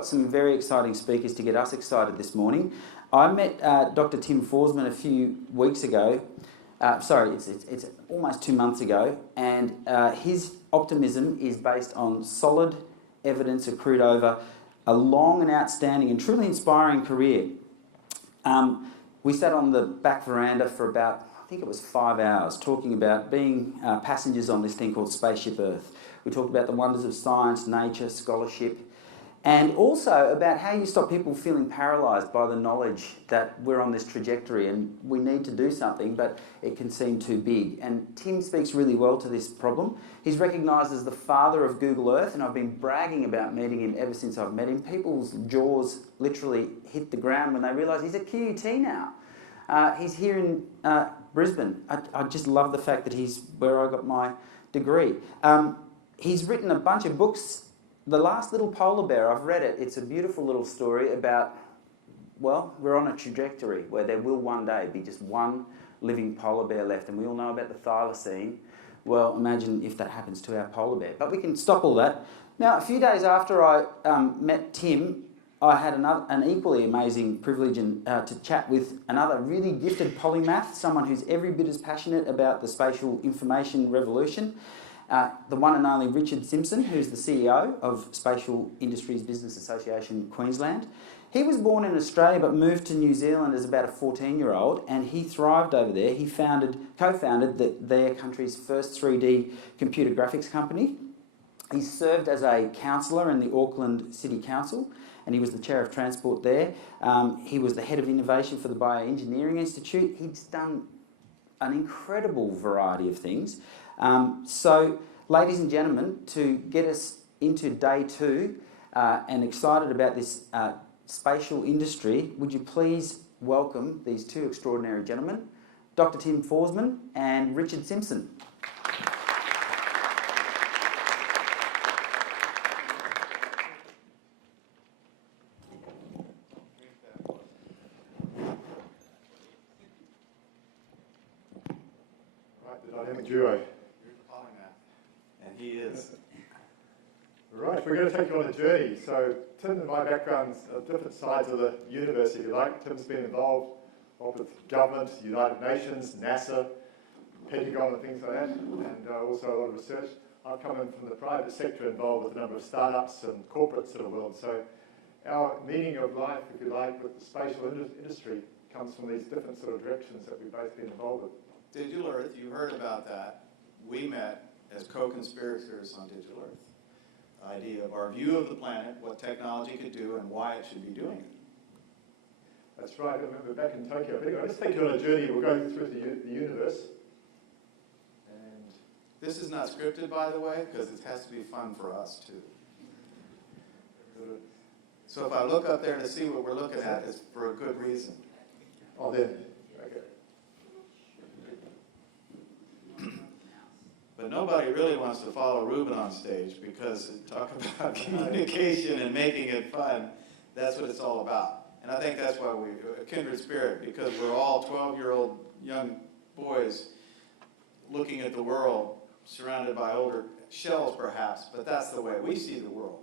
got some very exciting speakers to get us excited this morning. I met Dr. Tim Foresman a few weeks ago. It's almost 2 months ago, and his optimism is based on solid evidence accrued over a long and outstanding and truly inspiring career. We sat on the back veranda for about, I think it was 5 hours, talking about being passengers on this thing called Spaceship Earth. We talked about the wonders of science, nature, scholarship, and also about how you stop people feeling paralysed by the knowledge that we're on this trajectory and we need to do something, but it can seem too big. And Tim speaks really well to this problem. He's recognised as the father of Google Earth, and I've been bragging about meeting him ever since I've met him. People's jaws literally hit the ground when they realise he's a QUT now. He's here in Brisbane. I just love the fact that he's where I got my degree. He's written a bunch of books. The Last Little Polar Bear, I've read it. It's a beautiful little story about, well, we're on a trajectory where there will one day be just one living polar bear left, and we all know about the thylacine. Well, imagine if that happens to our polar bear. But we can stop all that. Now, a few days after I met Tim, I had an equally amazing privilege to chat with another really gifted polymath, someone who's every bit as passionate about the spatial information revolution. The one and only Richard Simpson, who's the CEO of Spatial Industries Business Association Queensland. He was born in Australia but moved to New Zealand as about a 14-year-old, and he thrived over there. He co-founded their country's first 3D computer graphics company. He served as a councillor in the Auckland City Council, and he was the chair of transport there. He was the head of innovation for the Bioengineering Institute. He's done an incredible variety of things. So, ladies and gentlemen, to get us into day 2 and excited about this spatial industry, would you please welcome these two extraordinary gentlemen, Dr. Tim Foresman and Richard Simpson. Right, the dynamic duo. He is. Right, we're going to take you on a journey. So Tim and my backgrounds are different sides of the universe, if you like. Tim's been involved with government, United Nations, NASA, Pentagon and things like that, and also a lot of research. I've come in from the private sector, involved with a number of startups and corporates of the world. So our meaning of life, if you like, with the spatial industry comes from these different sort of directions that we've both been involved with. Digital Earth, you heard about that. We met as co-conspirators on Digital Earth. The idea of our view of the planet, what technology could do, and why it should be doing it. That's right. I remember back in Tokyo. Anyway, let's take you on a journey. We'll go through the universe. And this is not scripted, by the way, because it has to be fun for us, too. So if I look up there to see what we're looking at, it's for a good reason. Oh, then. Okay. But nobody really wants to follow Ruben on stage because talk about communication and making it fun. That's what it's all about. And I think that's why we're a kindred spirit, because we're all 12-year-old young boys looking at the world, surrounded by older shells perhaps, but that's the way we see the world.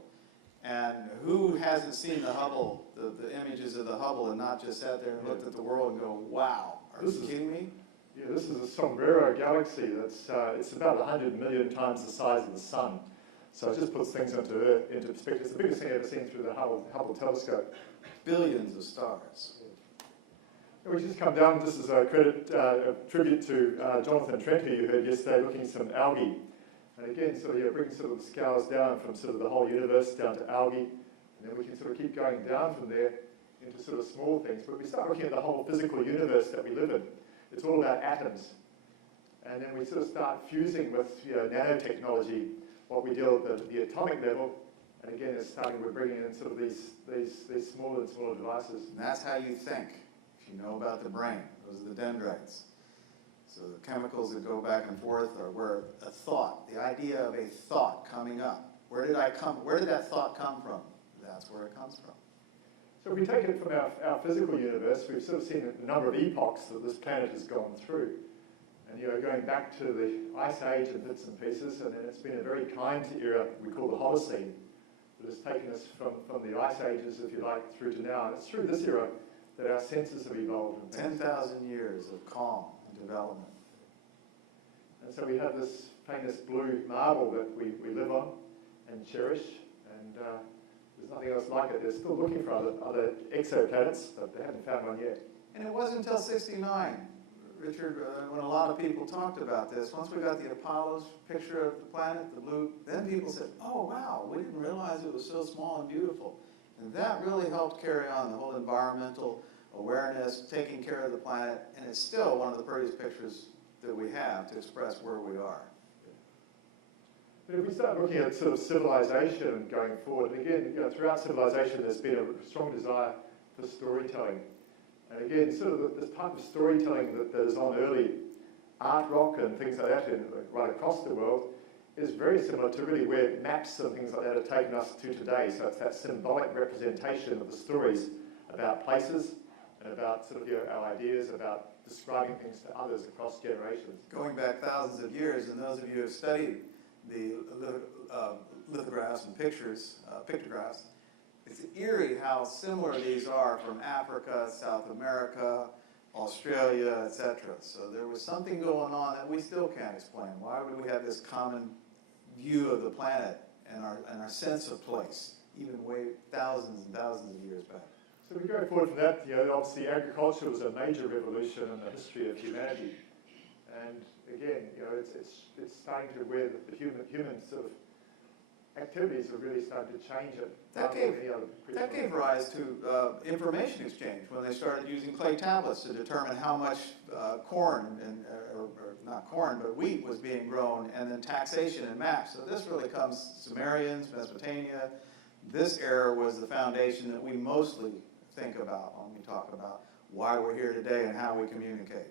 And who hasn't seen the Hubble, the images of the Hubble, and not just sat there and looked at the world and go, wow, are you kidding me? Yeah, this is a Sombrero galaxy that's it's about 100 million times the size of the sun. So it just puts things into perspective. It's the biggest thing I've ever seen through the Hubble telescope. Billions of stars. And we just come down, just as a tribute to Jonathan Trent, who you heard yesterday, looking at some algae. And again, sort of bring sort of the scales down from sort of the whole universe down to algae. And then we can sort of keep going down from there into sort of small things. But we start looking at the whole physical universe that we live in. It's all about atoms. And then we sort of start fusing with nanotechnology, what we deal with at the atomic level. And again, we're bringing in sort of these smaller and smaller devices. And that's how you think, if you know about the brain. Those are the dendrites. So the chemicals that go back and forth are where a thought, the idea of a thought coming up. Where did that thought come from? That's where it comes from. So if we take it from our physical universe, we've sort of seen a number of epochs that this planet has gone through. And going back to the Ice Age in bits and pieces, and then it's been a very kind era we call the Holocene. that has taken us from the ice ages, if you like, through to now. And it's through this era that our senses have evolved. 10,000 years of calm and development. And so we have this famous blue marble that we live on and cherish, and there's nothing else like it. They're still looking for other exoplanets, but they haven't found one yet. And it wasn't until '69, Richard, when a lot of people talked about this. Once we got the Apollo's picture of the planet, the blue, then people said, oh wow, we didn't realize it was so small and beautiful. And that really helped carry on the whole environmental awareness, taking care of the planet, and it's still one of the prettiest pictures that we have to express where we are. But if we start looking at sort of civilization going forward, and again, throughout civilization there's been a strong desire for storytelling. And again, sort of this type of storytelling that is on early art rock and things like that right across the world is very similar to really where maps and things like that have taken us to today. So it's that symbolic representation of the stories about places and about sort of our ideas about describing things to others across generations. Going back thousands of years, and those of you who have studied the lithographs and pictographs, it's eerie how similar these are from Africa, South America, Australia, etc. So there was something going on that we still can't explain. Why would we have this common view of the planet and our sense of place, even way thousands and thousands of years back? So we go forward from that, obviously agriculture was a major revolution in the history of humanity. And again, it's starting to where the human sort of activities are really starting to change it. That gave rise to information exchange when they started using clay tablets to determine how much corn, or not corn, but wheat was being grown, and then taxation and maps. So this really comes Sumerians, Mesopotamia. This era was the foundation that we mostly think about when we talk about why we're here today and how we communicate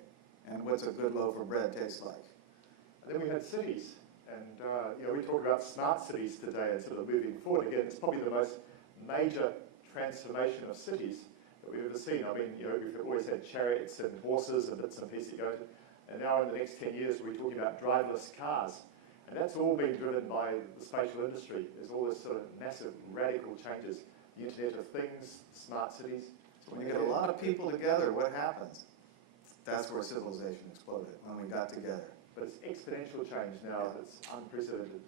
and what's a good loaf of bread tastes like. And then we had cities. And we talk about smart cities today and sort of moving forward. Again, it's probably the most major transformation of cities that we've ever seen. I mean, we've always had chariots and horses and bits and pieces that go to, and now in the next 10 years we're talking about driverless cars. And that's all being driven by the spatial industry. There's all this sort of massive radical changes. The Internet of Things, smart cities. So when you get a lot of people together, what happens? That's where civilization exploded, when we got together. But it's exponential change now that's unprecedented.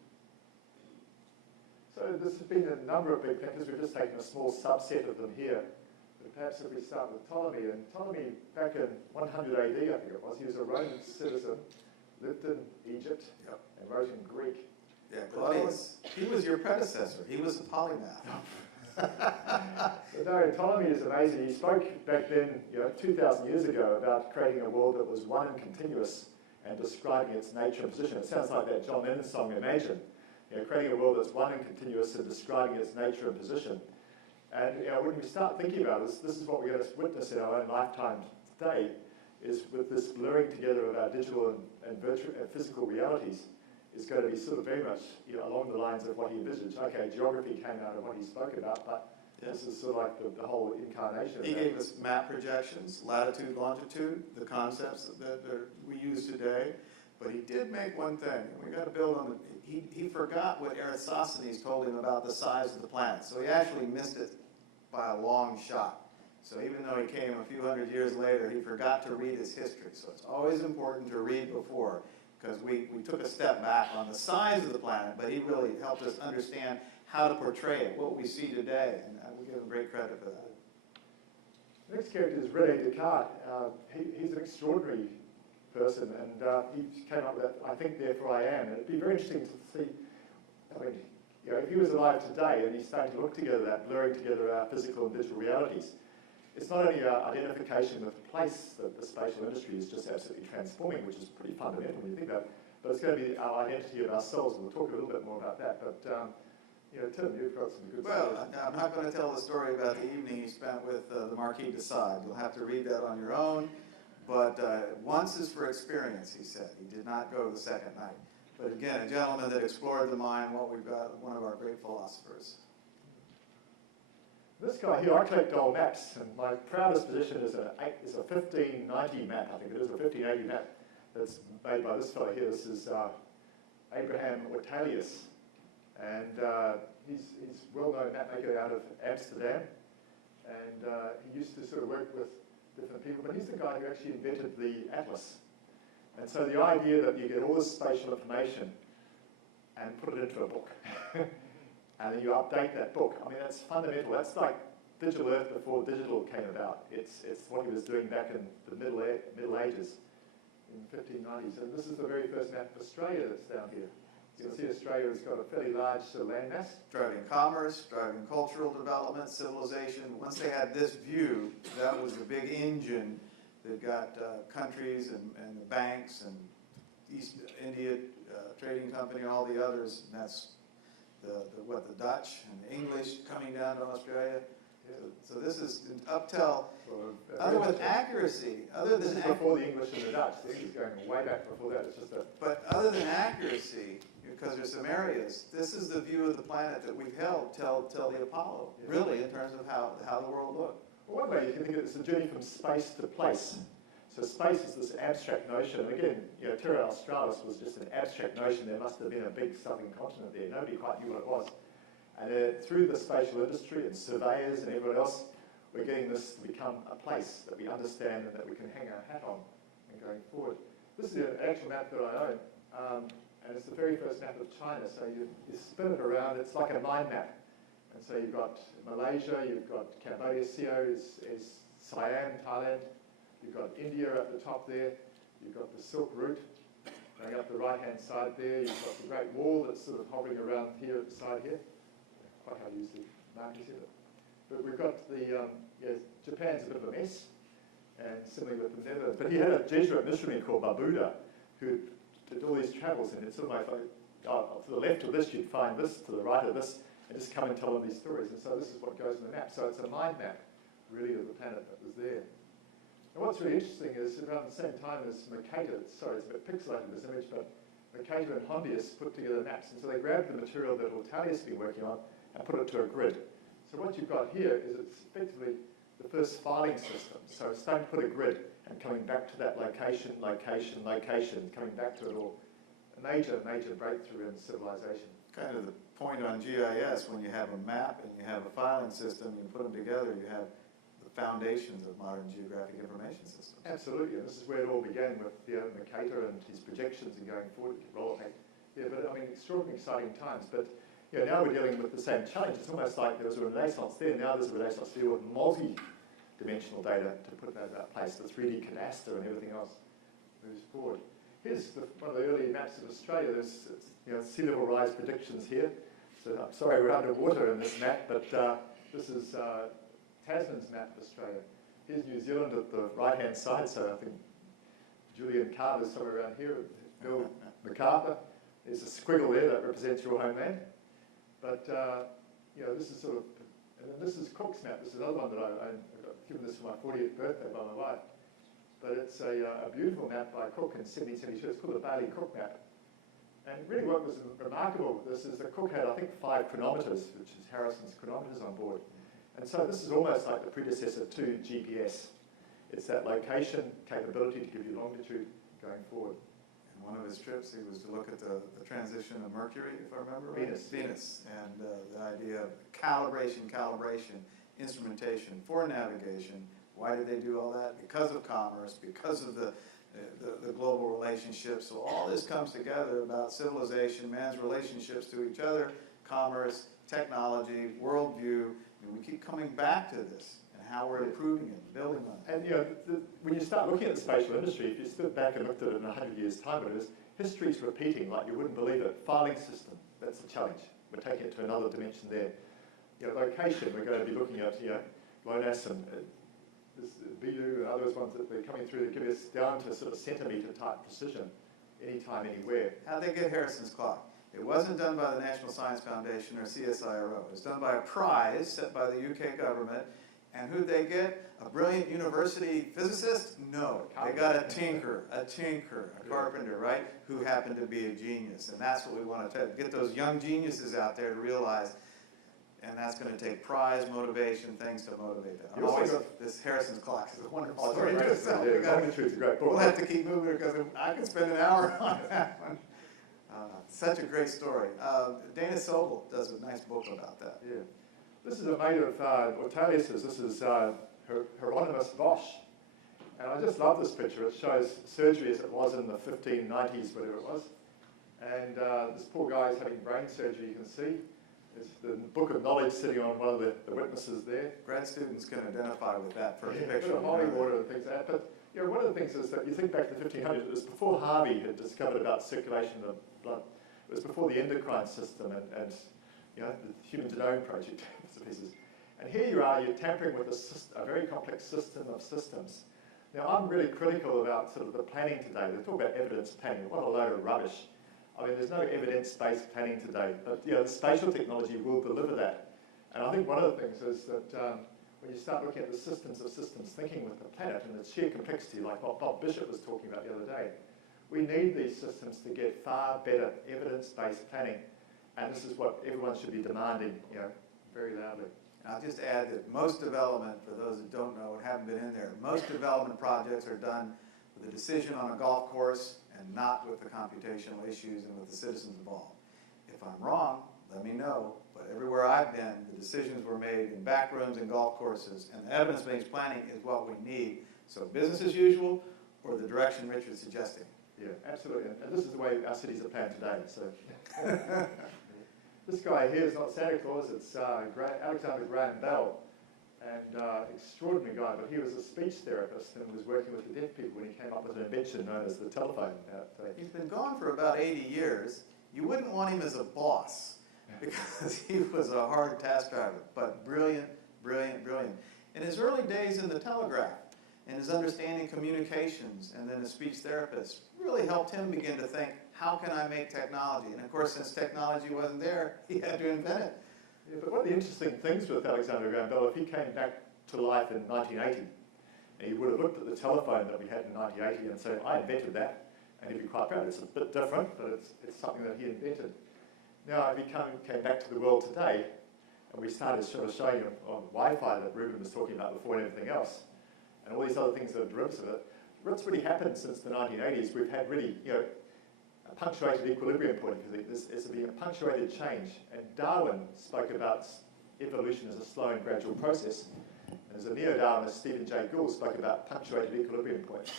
So there's been a number of big thinkers. We've just taken a small subset of them here. But perhaps if we start with Ptolemy, and Ptolemy back in 100 AD, I think it was, he was a Roman citizen, lived in Egypt, and wrote in Greek. Yeah, Claudius, he was your predecessor. He was a polymath. But no, Ptolemy is amazing. He spoke back then, 2,000 years ago, about creating a world that was one and continuous, and describing its nature and position. It sounds like that John Lennon song, Imagine. Creating a world that's one and continuous and describing its nature and position. And when we start thinking about this is what we're going to witness in our own lifetime today, is with this blurring together of our digital and virtual and physical realities, is going to be sort of very much along the lines of what he envisaged. Okay, geography came out of what he spoke about, but this is sort of like the whole incarnation. He gave us map projections, latitude, longitude, the concepts that we use today. But he did make one thing, and we got to build on it. He forgot what Eratosthenes told him about the size of the planet. So he actually missed it by a long shot. So even though he came a few hundred years later, he forgot to read his history. So it's always important to read before, because we took a step back on the size of the planet, but he really helped us understand how to portray it, what we see today, and we give him great credit for that. The next character is René Descartes. He's an extraordinary person, and he came up with that, I think, therefore I am. And it'd be very interesting to see, I mean, if he was alive today and he's starting to look together that, blurring together our physical and digital realities, it's not only our identification with the place that the spatial industry is just absolutely transforming, which is pretty fundamental when you think about it, but it's going to be our identity of ourselves, and we'll talk a little bit more about that. But Tim, you've got some good stories. Well, I'm not going to tell the story about the evening he spent with the Marquis de Sade. You'll have to read that on your own. But once is for experience, he said. He did not go the second night. But again, a gentleman that explored the mind, what we've got, one of our great philosophers. This guy here, I collect old maps, and my proudest position is a 1590 map, I think it is, a 1580 map that's made by this fellow here. This is Abraham Ortelius. And he's well-known map maker out of Amsterdam. And he used to sort of work with different people, but he's the guy who actually invented the atlas. And so the idea that you get all this spatial information and put it into a book, and then you update that book. I mean, that's fundamental. That's like digital Earth before digital came about. It's what he was doing back in the Middle Ages, in the 1590s. And this is the very first map of Australia that's down here. You can see Australia has got a fairly large landmass. Driving commerce, driving cultural development, civilization. Once they had this view, that was the big engine that got countries and the banks and East India Trading Company and all the others. And that's the Dutch and the English coming down to Australia. Yeah. So this is up till, other with accuracy, other This than is before the English and the Dutch. The English going way back before that. It's just a But other than accuracy, because there's some areas, this is the view of the planet that we've held till the Apollo, really, in terms of how the world looked. Well, one way you can think of it is a journey from space to place. So space is this abstract notion. And again, Terra Australis was just an abstract notion. There must have been a big southern continent there. Nobody quite knew what it was. And through the spatial industry and surveyors and everyone else, we're getting this to become a place that we understand and that we can hang our hat on and going forward. This is an actual map that I own. And it's the very first map of China. So you spin it around. It's like a mind map. And so you've got Malaysia, you've got Cambodia, Siam is Siam, Thailand. You've got India at the top there. You've got the Silk Route going up the right-hand side there. You've got the Great Wall that's sort of hovering around here at the side here. Quite hard to use the markers here. But we've got the, Japan's a bit of a mess. And similarly with the Netherlands. But he had a Jesuit missionary called Babuda who did all these travels. And it's sort of like, to the left of this, you'd find this, to the right of this, and just come and tell them these stories. And so this is what goes in the map. So it's a mind map, really, of the planet that was there. And what's really interesting is around the same time as Mercator, sorry, it's a bit pixelated this image, but Mercator and Hondius put together maps. And so they grabbed the material that Ortalius has been working on and put it to a grid. So what you've got here is it's effectively the first filing system. So it's starting to put a grid and coming back to that location, coming back to it all. A major, major breakthrough in civilization. Kind of the point on GIS, when you have a map and you have a filing system, you put them together, you have the foundations of modern geographic information systems. Absolutely, and this is where it all began with Mercator and his projections and going forward. Yeah, but I mean, extraordinarily exciting times. But now we're dealing with the same challenge. It's almost like there was a renaissance there. Now there's a renaissance here with multi-dimensional data to put that in place. The 3D cadastre and everything else moves forward. Here's one of the early maps of Australia. There's sea level rise predictions here. So I'm sorry we're underwater in this map, but this is Tasman's map of Australia. Here's New Zealand at the right-hand side. So I think Julian Carver's somewhere around here. Bill MacArthur. There's a squiggle there that represents your homeland. But this is sort of, and then this is Cook's map. This is another one that I got given this for my 40th birthday by my wife. But it's a beautiful map by Cook in 1772. It's called the Bailey-Cook map. And really what was remarkable with this is that Cook had, I think, 5 chronometers, which is Harrison's chronometers on board. And so this is almost like the predecessor to GPS. It's that location capability to give you longitude going forward. And one of his trips, he was to look at the transition of Mercury, if I remember right. Venus. And the idea of calibration, instrumentation for navigation. Why did they do all that? Because of commerce, because of the global relationships. So all this comes together about civilization, man's relationships to each other, commerce, technology, worldview. And we keep coming back to this and how we're improving it, building on it. And when you start looking at the spatial industry, if you stood back and looked at it in 100 years' time, history's repeating like you wouldn't believe it. Filing system, that's the challenge. We're taking it to another dimension there. Location, we're going to be looking at GLONASS and this BU and others ones that they're coming through to give us down to sort of centimetre type precision, anytime, anywhere. How'd they get Harrison's clock? It wasn't done by the National Science Foundation or CSIRO. It was done by a prize set by the UK government. And who'd they get? A brilliant university physicist? No. They got a tinker, a carpenter, right? Who happened to be a genius. And that's what we want to get those young geniuses out there to realize. And that's going to take prize, motivation, things to motivate them. This Harrison's clock is a wonderful story. Longitude's a great book. We'll have to keep moving because I could spend an hour on that one. Such a great story. Dana Sobel does a nice book about that. Yeah. This is a mate of Ortelius's. This is Hieronymus Bosch. And I just love this picture. It shows surgery as it was in the 1590s, whatever it was. And this poor guy is having brain surgery, you can see. There's the Book of Knowledge sitting on one of the witnesses there. Grad students can identify with that first Yeah, a picture. bit of holy water and things like that. But you know, one of the things is that you think back to the 1500s, it was before Harvey had discovered about circulation of blood. It was before the endocrine system and you know, the Human Genome Project. And here you are, you're tampering with a very complex system of systems. Now, I'm really critical about sort of the planning today. They talk about evidence planning. What a load of rubbish. I mean, there's no evidence-based planning today, but you know, the spatial technology will deliver that. And I think one of the things is that when you start looking at the systems of systems thinking with the planet and its sheer complexity, like what Bob Bishop was talking about the other day, we need these systems to get far better evidence-based planning. And this is what everyone should be demanding, you know, very loudly. I'll just add that most development, for those that don't know and haven't been in there, most development projects are done with a decision on a golf course and not with the computational issues and with the citizens involved. If I'm wrong, let me know, but everywhere I've been, the decisions were made in back rooms and golf courses, and the evidence-based planning is what we need. So business as usual, or the direction Richard's suggesting. Yeah, absolutely. And this is the way our cities are planned today. So. This guy here is not Santa Claus, it's Alexander Graham Bell, and extraordinary guy, but he was a speech therapist and was working with the deaf people when he came up with an invention known as the telephone. He's been gone for about 80 years. You wouldn't want him as a boss because he was a hard task driver, but brilliant, brilliant, brilliant. In his early days in the telegraph, and his understanding communications, and then a speech therapist, really helped him begin to think, how can I make technology? And of course, since technology wasn't there, he had to invent it. Yeah, but one of the interesting things with Alexander Graham Bell, if he came back to life in 1980, he would have looked at the telephone that we had in 1980 and said, I invented that. And he'd be quite proud. It's a bit different, but it's something that he invented. Now, if he came back to the world today, and we started sort of showing him on Wi-Fi that Ruben was talking about before and everything else, and all these other things that are derivatives of it, what's really happened since the 1980s, we've had really, you know, a punctuated equilibrium point, because there's been a punctuated change. And Darwin spoke about evolution as a slow and gradual process. And as a neo-Darwinist, Stephen Jay Gould spoke about punctuated equilibrium point.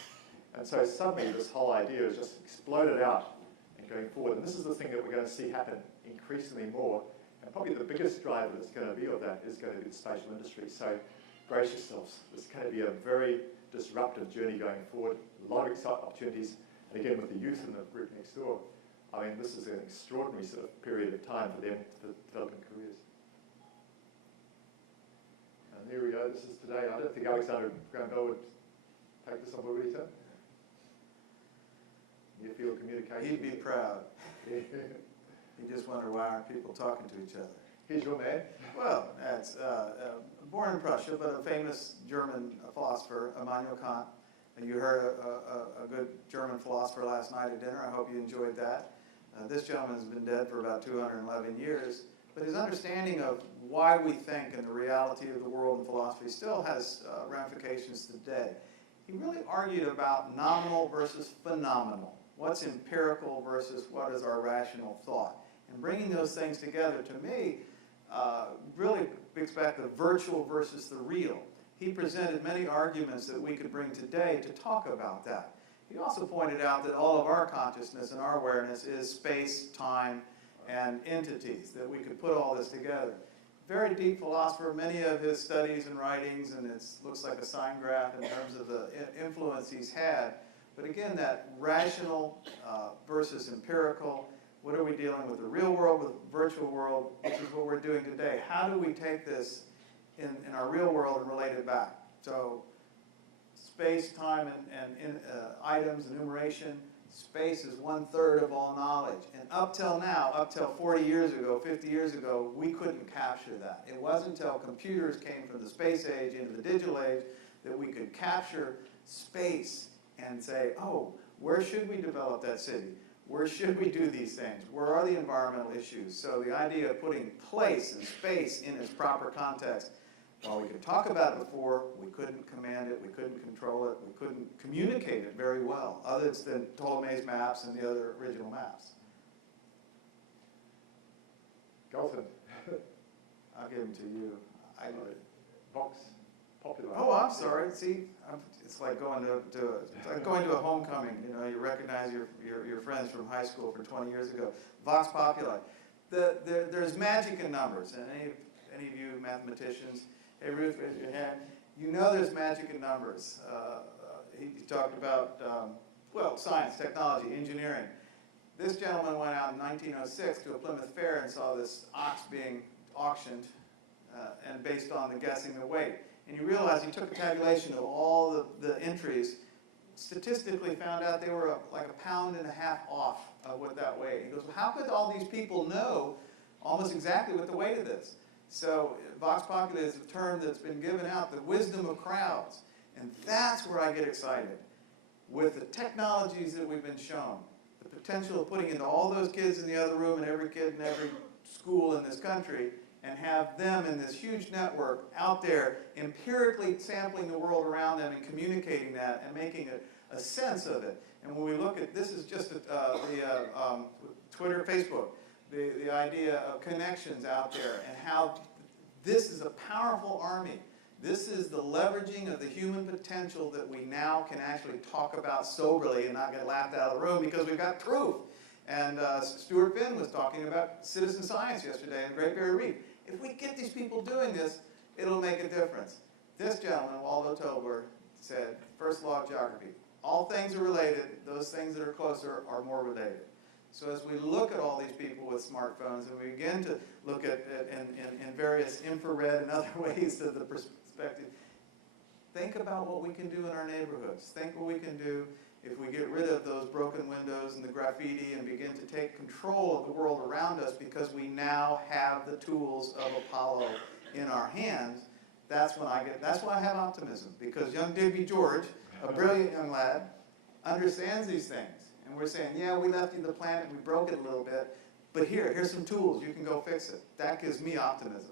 And so suddenly this whole idea has just exploded out and going forward. And this is the thing that we're going to see happen increasingly more. And probably the biggest driver that's going to be of that is going to be the spatial industry. So brace yourselves. It's going to be a very disruptive journey going forward. A lot of exciting opportunities. And again, with the youth in the group next door, I mean, this is an extraordinary sort of period of time for them to develop careers. And there we go. This is today. I don't think Alexander Graham Bell would take this on board, would he, sir? Near field communication. He'd be proud. Yeah. He'd just wonder why aren't people talking to each other. Here's your man. Well, that's born in Prussia, but a famous German philosopher, Immanuel Kant. And you heard a good German philosopher last night at dinner. I hope you enjoyed that. This gentleman has been dead for about 211 years, but his understanding of why we think and the reality of the world in philosophy still has ramifications today. He really argued about nominal versus phenomenal. What's empirical versus what is our rational thought? And bringing those things together, to me, really brings back the virtual versus the real. He presented many arguments that we could bring today to talk about that. He also pointed out that all of our consciousness and our awareness is space, time, and entities, that we could put all this together. Very deep philosopher, many of his studies and writings, and it looks like a sine graph in terms of the influence he's had. But again, that rational versus empirical, what are we dealing with the real world, with the virtual world, which is what we're doing today. How do we take this in our real world and relate it back? So space, time, and items, enumeration, space is 1/3 of all knowledge. And up till now, up till 40 years ago, 50 years ago, we couldn't capture that. It wasn't until computers came from the space age into the digital age that we could capture space and say, oh, where should we develop that city? Where should we do these things? Where are the environmental issues? So the idea of putting place and space in its proper context, while we could talk about it before, we couldn't command it, we couldn't control it, we couldn't communicate it very well, other than Ptolemy's maps and the other original maps. Galton. I'll give them to you. Vox Popular. Oh, I'm sorry. See, it's like going to a homecoming. You know, you recognize your friends from high school for 20 years ago. Vox Populi. There's magic in numbers. And any of you mathematicians, hey Ruth, raise your hand. You know there's magic in numbers. He talked about, science, technology, engineering. This gentleman went out in 1906 to a Plymouth Fair and saw this ox being auctioned, and based on the guessing the weight. And he realized, he took a tabulation of all the entries, statistically found out they were like 1.5 pounds off of what that weighed. He goes, well, how could all these people know almost exactly what the weight of this? So Vox Populi is a term that's been given out, the wisdom of crowds. And that's where I get excited. With the technologies that we've been shown, the potential of putting into all those kids in the other room and every kid in every school in this country, and have them in this huge network out there empirically sampling the world around them and communicating that and making a sense of it. And when we look at, this is just Twitter, Facebook, the idea of connections out there and how this is a powerful army. This is the leveraging of the human potential that we now can actually talk about soberly and not get laughed out of the room because we've got proof. And Stuart Finn was talking about citizen science yesterday in Great Barrier Reef. If we get these people doing this, it'll make a difference. This gentleman, Waldo Tobler, said, first law of geography, all things are related, those things that are closer are more related. So as we look at all these people with smartphones and we begin to look at in various infrared and other ways of the perspective, think about what we can do in our neighborhoods. Think what we can do if we get rid of those broken windows and the graffiti and begin to take control of the world around us because we now have the tools of Apollo in our hands. That's why I have optimism, because young Digby George, a brilliant young lad, understands these things. And we're saying, yeah, we left you the planet, we broke it a little bit, but here's some tools, you can go fix it. That gives me optimism.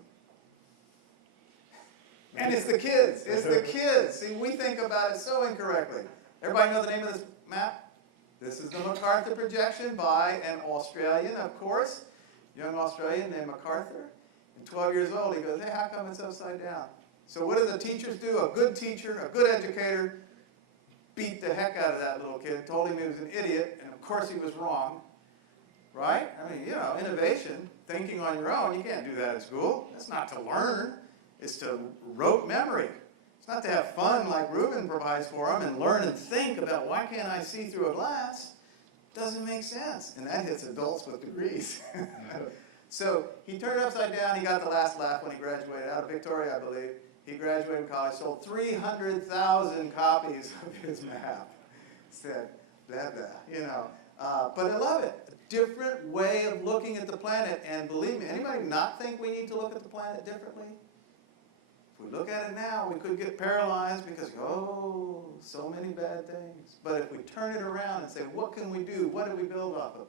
And it's the kids, See, we think about it so incorrectly. Everybody know the name of this map? This is the MacArthur projection by an Australian, of course, young Australian named MacArthur. And 12 years old, he goes, hey, how come it's upside down? So what do the teachers do? A good teacher, a good educator, beat the heck out of that little kid, told him he was an idiot, and of course he was wrong, right? I mean, innovation, thinking on your own, you can't do that at school. That's not to learn, it's to rote memory. It's not to have fun like Ruben provides for them and learn and think about why can't I see through a glass? Doesn't make sense. And that hits adults with degrees. So he turned it upside down. He got the last laugh when he graduated out of Victoria, I believe. He graduated from college, sold 300,000 copies of his map. Said, blah, blah, but I love it. A different way of looking at the planet. And believe me, anybody not think we need to look at the planet differently? If we look at it now, we could get paralyzed because, so many bad things. But if we turn it around and say, what can we do? What do we build off of?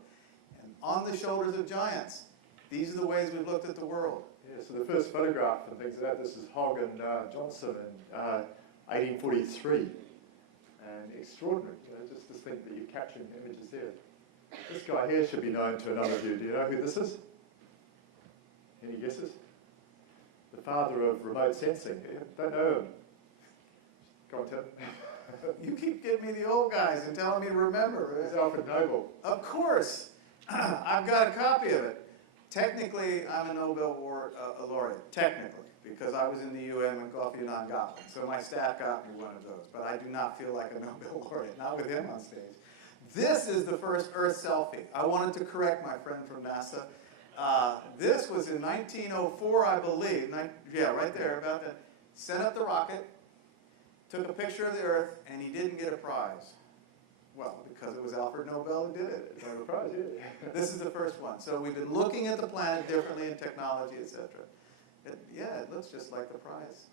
And on the shoulders of giants, these are the ways we've looked at the world. Yeah, so the first photograph and things like that, this is Hogg and Johnson in 1843. And extraordinary, just to think that you're capturing images here. This guy here should be known to a number of you. Do you know who this is? Any guesses? The father of remote sensing. Don't know him. Go on, Tim. You keep giving me the old guys and telling me to remember. It's Alfred Nobel. Of course. I've got a copy of it. Technically, I'm a Nobel laureate. Technically. Because I was in the UN when Kofi Annan got one. So my staff got me one of those. But I do not feel like a Nobel laureate. Not with him on stage. This is the first Earth selfie. I wanted to correct my friend from NASA. This was in 1904, I believe. Yeah, right there, about that. Sent up the rocket, took a picture of the Earth, and he didn't get a prize. Well, because it was Alfred Nobel who did it. No prize, yeah. This is the first one. So we've been looking at the planet differently in technology, etc. It looks just like the prize.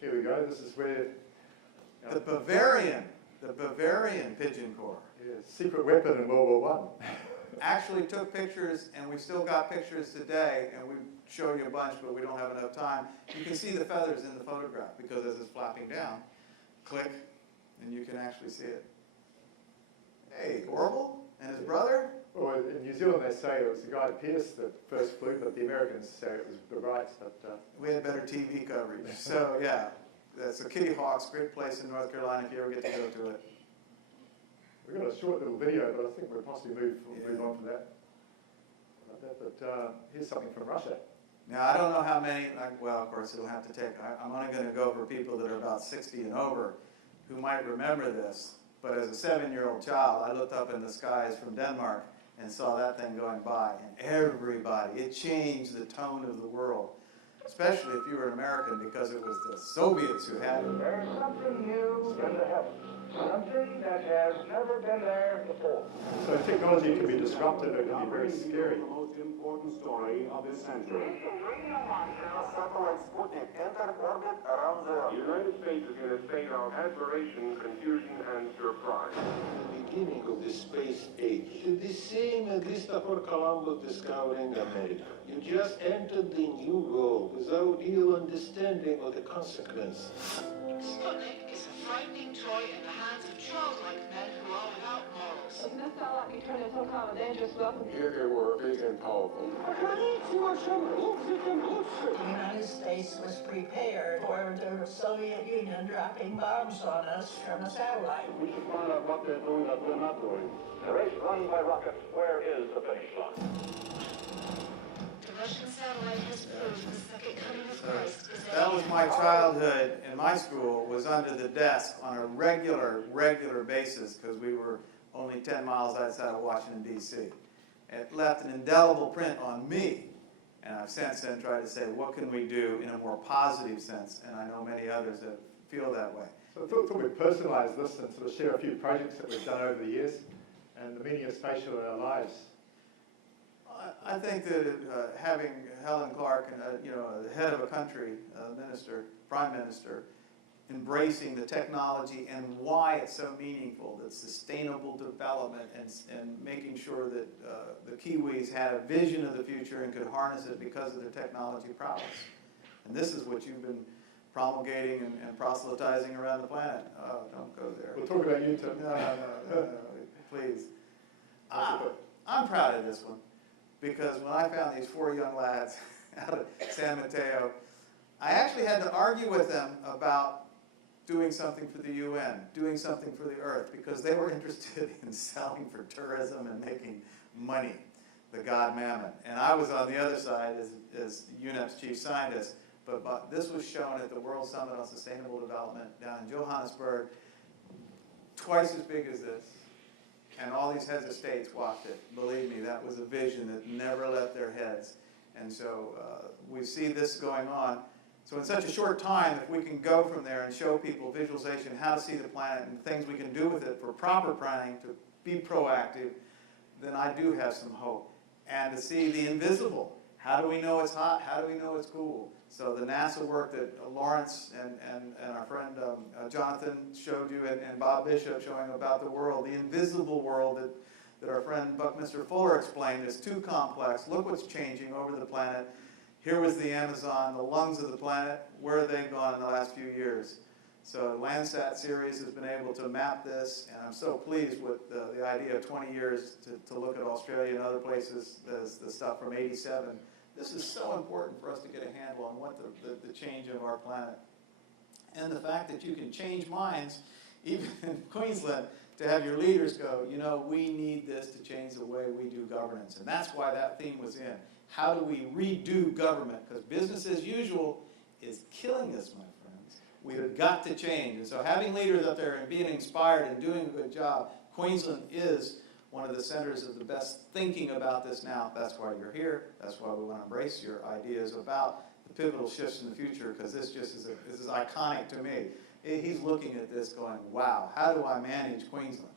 Here we go. This is where... The Bavarian Pigeon Corps. Yeah, secret weapon in World War I. Actually took pictures, and we've still got pictures today, and we show you a bunch, but we don't have enough time. You can see the feathers in the photograph, because as it's flapping down, click, and you can actually see it. Hey, Orville, And his brother? Well, in New Zealand they say it was the guy Pierce that first flew, but the Americans say it was the Wrights. But We had better TV coverage. So yeah, that's the Kitty Hawks, great place in North Carolina if you ever get to go to it. we've got a short little video, but I think we'll possibly move on from that. But here's something from Russia. Now, I don't know how many, well, of course, it'll have to take, I'm only going to go for people that are about 60 and over who might remember this. But as a 7-year-old child, I looked up in the skies from Denmark and saw that thing going by. And everybody, it changed the tone of the world, especially if you were an American, because it was the Soviets who had it. There's something new in the heavens, something that has never been there before. So technology can be disruptive, it can be very scary. The most important story of this century. Satellite Sputnik entered orbit around the The United States is in a state of admiration, confusion, and surprise. The beginning of the space age. The same Christopher Columbus discovering America. You just entered the new world without real understanding of the consequences. Sputnik is a frightening toy in the hands of childlike men who are without morals. Doesn't this sound like we turned into some kind of dangerous weapon? Here they were, big and powerful. The United States was prepared for the Soviet Union dropping bombs on us from a satellite. We should find out what they're doing that we're not doing. The race run by rockets. Where is the finish line? The Russian satellite has proved the second coming of Christ is That was my childhood in my school, was under the desk on a regular basis, because we were only 10 miles outside of Washington, D.C. It left an indelible print on me, and I've since then tried to say, what can we do in a more positive sense? And I know many others that feel that way. So I thought we'd personalise this and sort of share a few projects that we've done over the years and the meaning of spatial in our lives. I think that having Helen Clark, the head of a country, minister, prime minister, embracing the technology and why it's so meaningful, that sustainable development and making sure that the Kiwis had a vision of the future and could harness it because of their technology prowess. And this is what you've been promulgating and proselytizing around the planet. Oh, don't go there. We'll talk about you, Tim. No, please. I'm proud of this one, because when I found these 4 young lads out of San Mateo, I actually had to argue with them about doing something for the UN, doing something for the Earth, because they were interested in selling for tourism and making money, the god Mammon. And I was on the other side as UNEP's chief scientist, but this was shown at the World Summit on Sustainable Development down in Johannesburg, twice as big as this. And all these heads of states watched it. Believe me, that was a vision that never left their heads. And so we see this going on. So in such a short time, if we can go from there and show people visualization, how to see the planet, and things we can do with it for proper planning, to be proactive, then I do have some hope. And to see the invisible. How do we know it's hot? How do we know it's cool? So the NASA work that Lawrence and our friend Jonathan showed you, and Bob Bishop showing about the world, the invisible world that our friend Buckminster Fuller explained is too complex. Look what's changing over the planet. Here was the Amazon, the lungs of the planet. Where have they gone in the last few years? So Landsat series has been able to map this, and I'm so pleased with the idea of 20 years to look at Australia and other places, the stuff from '87. This is so important for us to get a handle on what the change of our planet. And the fact that you can change minds, even in Queensland, to have your leaders go, we need this to change the way we do governance. And that's why that theme was in. How do we redo government? Because business as usual is killing us, my friends. We've got to change. And so having leaders up there and being inspired and doing a good job, Queensland is one of the centers of the best thinking about this now. That's why you're here. That's why we want to embrace your ideas about the pivotal shifts in the future, because this is iconic to me. He's looking at this going, wow, how do I manage Queensland?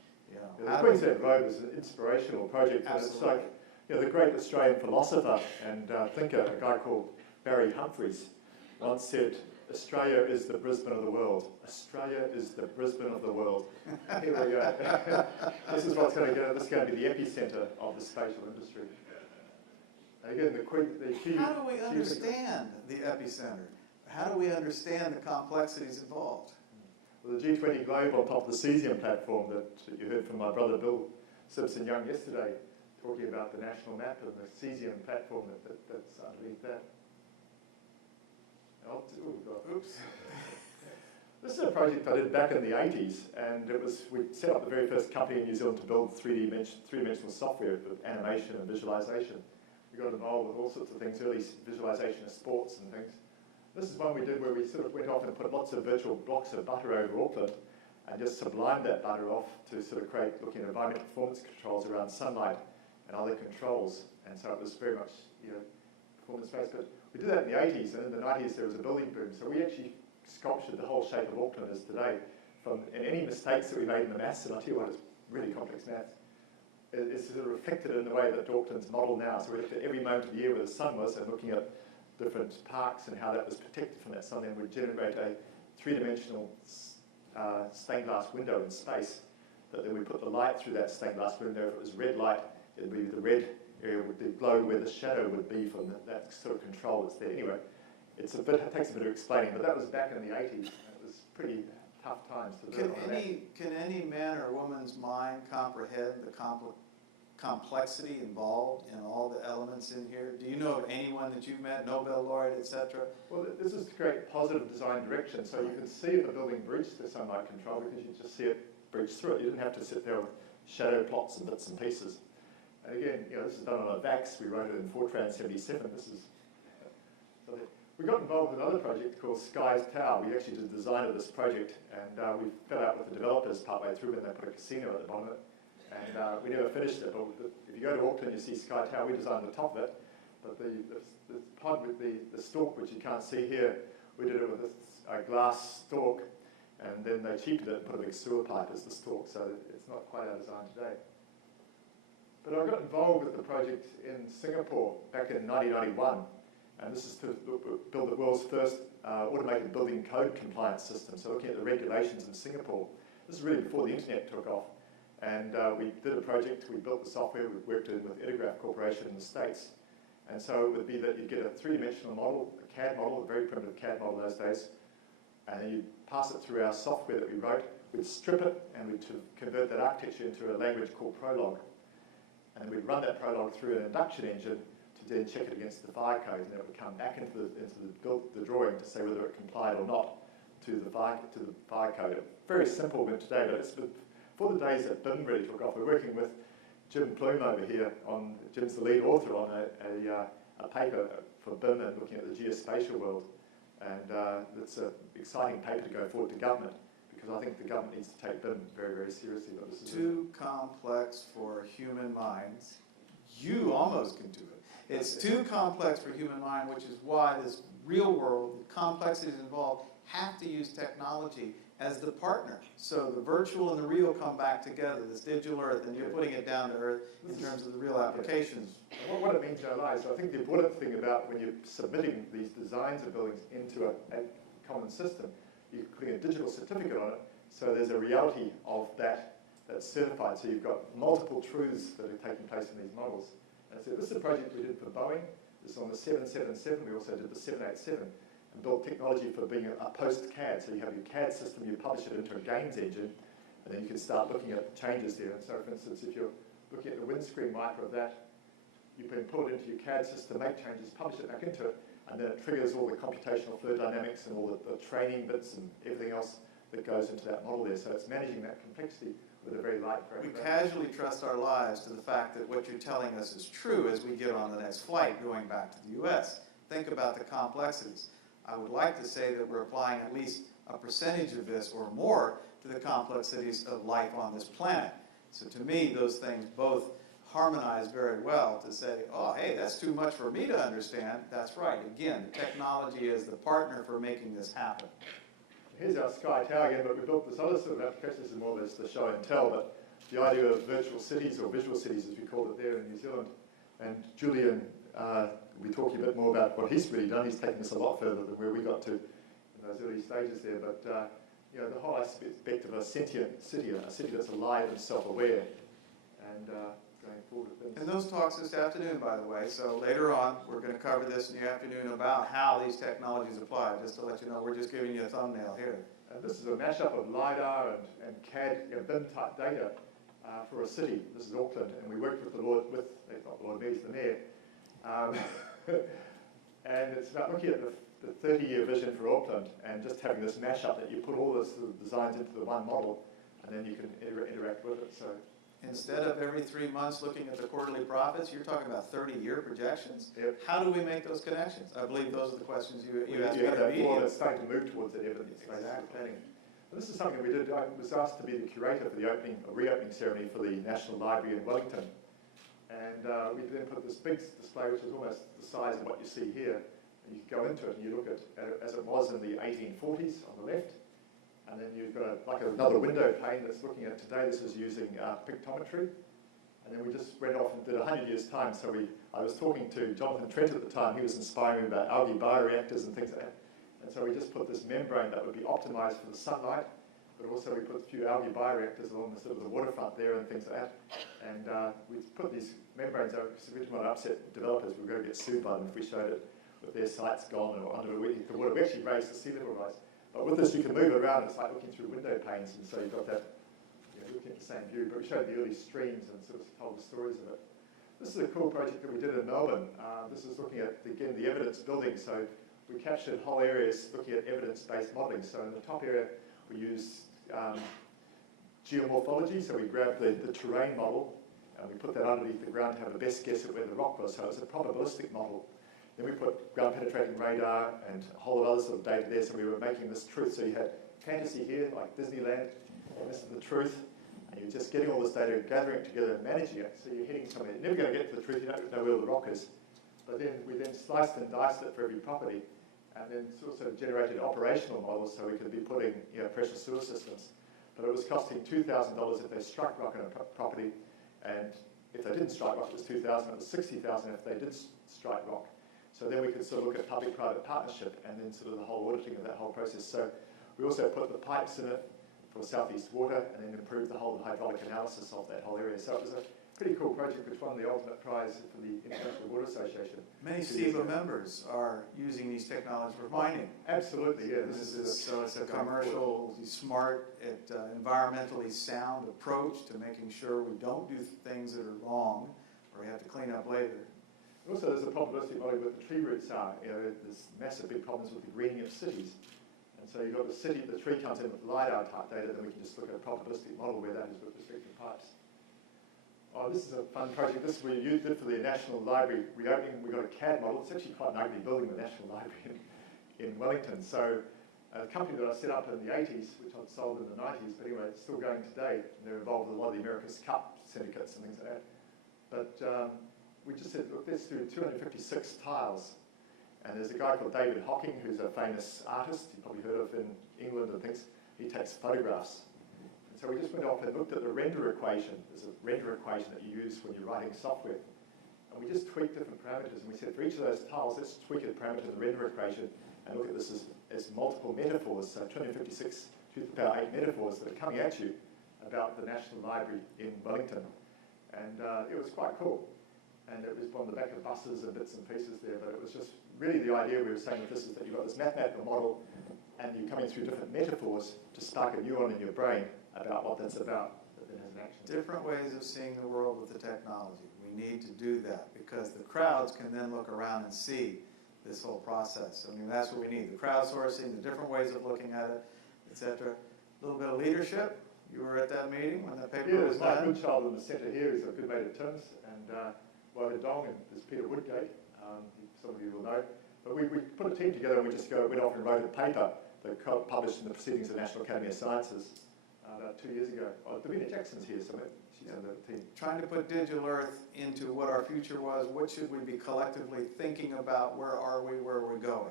The Queensland Globe is an inspirational project. And it's like the great Australian philosopher and thinker, a guy called Barry Humphries, once said, Australia is the Brisbane of the world. Australia is the Brisbane of the world. Here we go. This is what's going to go. This is going to be the epicenter of the spatial industry. And again, the key. How do we understand the epicenter? How do we understand the complexities involved? Well, the G20 Globe on top of the cesium platform that you heard from my brother Bill Simpson Young yesterday, talking about the national map and the cesium platform that's underneath that. Oops. This is a project I did back in the 80s, and we set up the very first company in New Zealand to build three-dimensional software for animation and visualization. We got involved with all sorts of things, early visualization of sports and things. This is one we did where we sort of went off and put lots of virtual blocks of butter over Auckland and just sublimed that butter off to sort of create looking at environmental performance controls around sunlight and other controls. And so it was very much, performance-based. But we did that in the 80s, and in the 90s there was a building boom. So we actually sculptured the whole shape of Auckland as today. And any mistakes that we made in the maths, and I'll tell you what, it's really complex maths, it's sort of reflected in the way that Auckland's modelled now. So we looked at every moment of the year where the sun was and looking at different parks and how that was protected from that sun. Then we'd generate a three-dimensional stained glass window in space that then we put the light through that stained glass window. If it was red light, it would be the red area would be glow where the shadow would be from that sort of control that's there. Anyway, it takes a bit of explaining, but that was back in the 80s. And it was pretty tough times to do it. Can any man or woman's mind comprehend the complexity involved in all the elements in here? Do you know of anyone that you've met, Nobel laureate, etc.? Well, this is to create positive design direction, so you can see if a building breached the sunlight control because you just see it breach through it. You didn't have to sit there with shadow plots and bits and pieces. And again, this is done on a VAX. We wrote it in Fortran 77. We got involved with another project called Sky's Tower. We actually did the design of this project, and we fell out with the developers partway through when they put a casino at the bottom of it. And we never finished it, but if you go to Auckland, you see Sky Tower. We designed the top of it, but the pod with the stalk, which you can't see here, we did it with a glass stalk, and then they cheapened it and put a big sewer pipe as the stalk, so it's not quite our design today. But I got involved with the project in Singapore back in 1991, and this is to build the world's first automated building code compliance system, so looking at the regulations in Singapore. This is really before the internet took off. And we did a project, we built the software, we worked in with Edigraph Corporation in the States. And so it would be that you'd get a three-dimensional model, a CAD model, a very primitive CAD model in those days, and then you'd pass it through our software that we wrote, we'd strip it, and we'd convert that architecture into a language called Prolog. And then we'd run that Prolog through an induction engine to then check it against the fire code, and then it would come back into the drawing to say whether it complied or not to the fire code. Very simple today, but it's for the days that BIM really took off. We're working with Jim Plume over here Jim's the lead author on a paper for BIM and looking at the geospatial world. And it's an exciting paper to go forward to government because I think the government needs to take BIM very, very seriously. But this is too complex for human minds. You almost can do it. It's too complex for human mind, which is why this real world, the complexities involved, have to use technology as the partner. So the virtual and the real come back together, this digital earth, and you're putting it down to earth in terms of the real applications. What it means in our lives, I think the important thing about when you're submitting these designs of buildings into a common system, you're putting a digital certificate on it, so there's a reality of that's certified. So you've got multiple truths that are taking place in these models. And so this is a project we did for Boeing. This is on the 777. We also did the 787. And built technology for being a post-CAD. So you have your CAD system, you publish it into a games engine, and then you can start looking at changes there. And so, for instance, if you're looking at the windscreen wiper of that, you can pull it into your CAD system, make changes, publish it back into it, and then it triggers all the computational fluid dynamics and all the training bits and everything else that goes into that model there. So it's managing that complexity with a very light We casually trust our lives to the fact that what you're telling us is true as we get on the next flight going back to the US. Think about the complexities. I would like to say that we're applying at least a percentage of this or more to the complexities of life on this planet. So to me, those things both harmonize very well to say, oh, hey, that's too much for me to understand. That's right. Again, the technology is the partner for making this happen. Here's our Sky Tower again, but we built this other sort of application. This is more or less the show and tell, but the idea of virtual cities or visual cities, as we called it there in New Zealand. And Julian we'll be talking a bit more about what he's really done. He's taken us a lot further than where we got to in those early stages there. But the whole aspect of a sentient city, a city that's alive and self-aware, and going forward with things. And those talks this afternoon, by the way. So later on, we're going to cover this in the afternoon about how these technologies apply. Just to let you know, we're just giving you a thumbnail here. And this is a mashup of LiDAR and CAD, BIM-type data for a city. This is Auckland, and we worked with the Lord, not Lord Mayor, the Mayor. And it's about looking at the 30-year vision for Auckland and just having this mashup that you put all the sort of designs into the one model, and then you can interact with it. So instead of every 3 months looking at the quarterly profits, you're talking about 30-year projections. Yep. How do we make those connections? I believe those are the questions you asked me have to that be. floor that's starting to move towards that evidence-based planning. And this is something we did. I was asked to be the curator for the reopening ceremony for the National Library in Wellington. And we then put this big display, which is almost the size of what you see here. And you can go into it and you look at it as it was in the 1840s on the left. And then you've got another window pane that's looking at today. This is using pictometry. And then we just went off and did 100 years' time. So I was talking to Jonathan Trent at the time. He was inspiring me about algae bioreactors and things like that. And so we just put this membrane that would be optimized for the sunlight, but also we put a few algae bioreactors along the sort of the waterfront there and things like that. And we put these membranes out because we didn't want to upset developers. We were going to get sued by them if we showed it with their sites gone or under the water. We actually raised the sea level rise. But with this, you can move it around. It's like looking through window panes, and so you've got that, looking at the same view. But we showed the early streams and sort of told the stories of it. This is a cool project that we did in Melbourne. This is looking at, again, the evidence building. So we captured whole areas looking at evidence-based modelling. So in the top area, we used geomorphology. So we grabbed the terrain model, and we put that underneath the ground to have the best guess at where the rock was. So it was a probabilistic model. Then we put ground-penetrating radar and a whole lot of other sort of data there, so we were making this truth. So you had fantasy here, like Disneyland, and this is the truth, and you're just getting all this data, gathering it together and managing it. So you're hitting somewhere. You're never going to get to the truth, you don't know where the rock is. But then we sliced and diced it for every property, and then also generated operational models so we could be putting pressure sewer systems. But it was costing $2,000 if they struck rock on a property, and if they didn't strike rock, it was $2,000. It was $60,000 if they did strike rock. So then we could sort of look at public-private partnership and then sort of the whole auditing of that whole process. So we also put the pipes in it for southeast water and then improved the whole hydraulic analysis of that whole area. So it was a pretty cool project which won the ultimate prize for the International Water Association. Many SEBA members are using these technologies for mining. Absolutely, yeah. So it's a commercial, smart, environmentally sound approach to making sure we don't do things that are wrong or we have to clean up later. Also, there's a probabilistic model where the tree roots are. There's massive big problems with the greening of cities. And so you've got the city, the tree comes in with LiDAR type data, then we can just look at a probabilistic model where that is with restricted pipes. Oh, this is a fun project. This we did for the National Library reopening. We got a CAD model. It's actually quite an ugly building, the National Library in Wellington. So a company that I set up in the 80s, which I'd sold in the 90s, but anyway, it's still going today. And they're involved with a lot of the America's Cup syndicates and things like that. But we just said, look, let's do 256 tiles. And there's a guy called David Hocking, who's a famous artist, you've probably heard of in England and things. He takes photographs. And so we just went off and looked at the render equation. There's a render equation that you use when you're writing software. And we just tweaked different parameters. And we said, for each of those tiles, let's tweak a parameter in the render equation and look at this as multiple metaphors, so 256 to the power 8 metaphors that are coming at you about the National Library in Wellington. And it was quite cool. And it was on the back of buses and bits and pieces there, but it was just really the idea we were saying with this is that you've got this mathematical model and you're coming through different metaphors to spark a neuron in your brain about what that's about, that then has an action. Different ways of seeing the world with the technology. We need to do that because the crowds can then look around and see this whole process. I mean, that's what we need, the crowdsourcing, the different ways of looking at it, etc. A little bit of leadership. You were at that meeting when that paper was done. Yeah, there's Mike Goodchild in the centre here. He's a good mate of Tim's, and Woda Dong, and there's Peter Woodgate, some of you will know. But we put a team together and we just went off and wrote a paper that got published in the Proceedings of the National Academy of Sciences about 2 years ago. Oh, Davina Jackson's here, so she's on the team. Trying to put Digital Earth into what our future was, what should we be collectively thinking about, where are we, where we're going?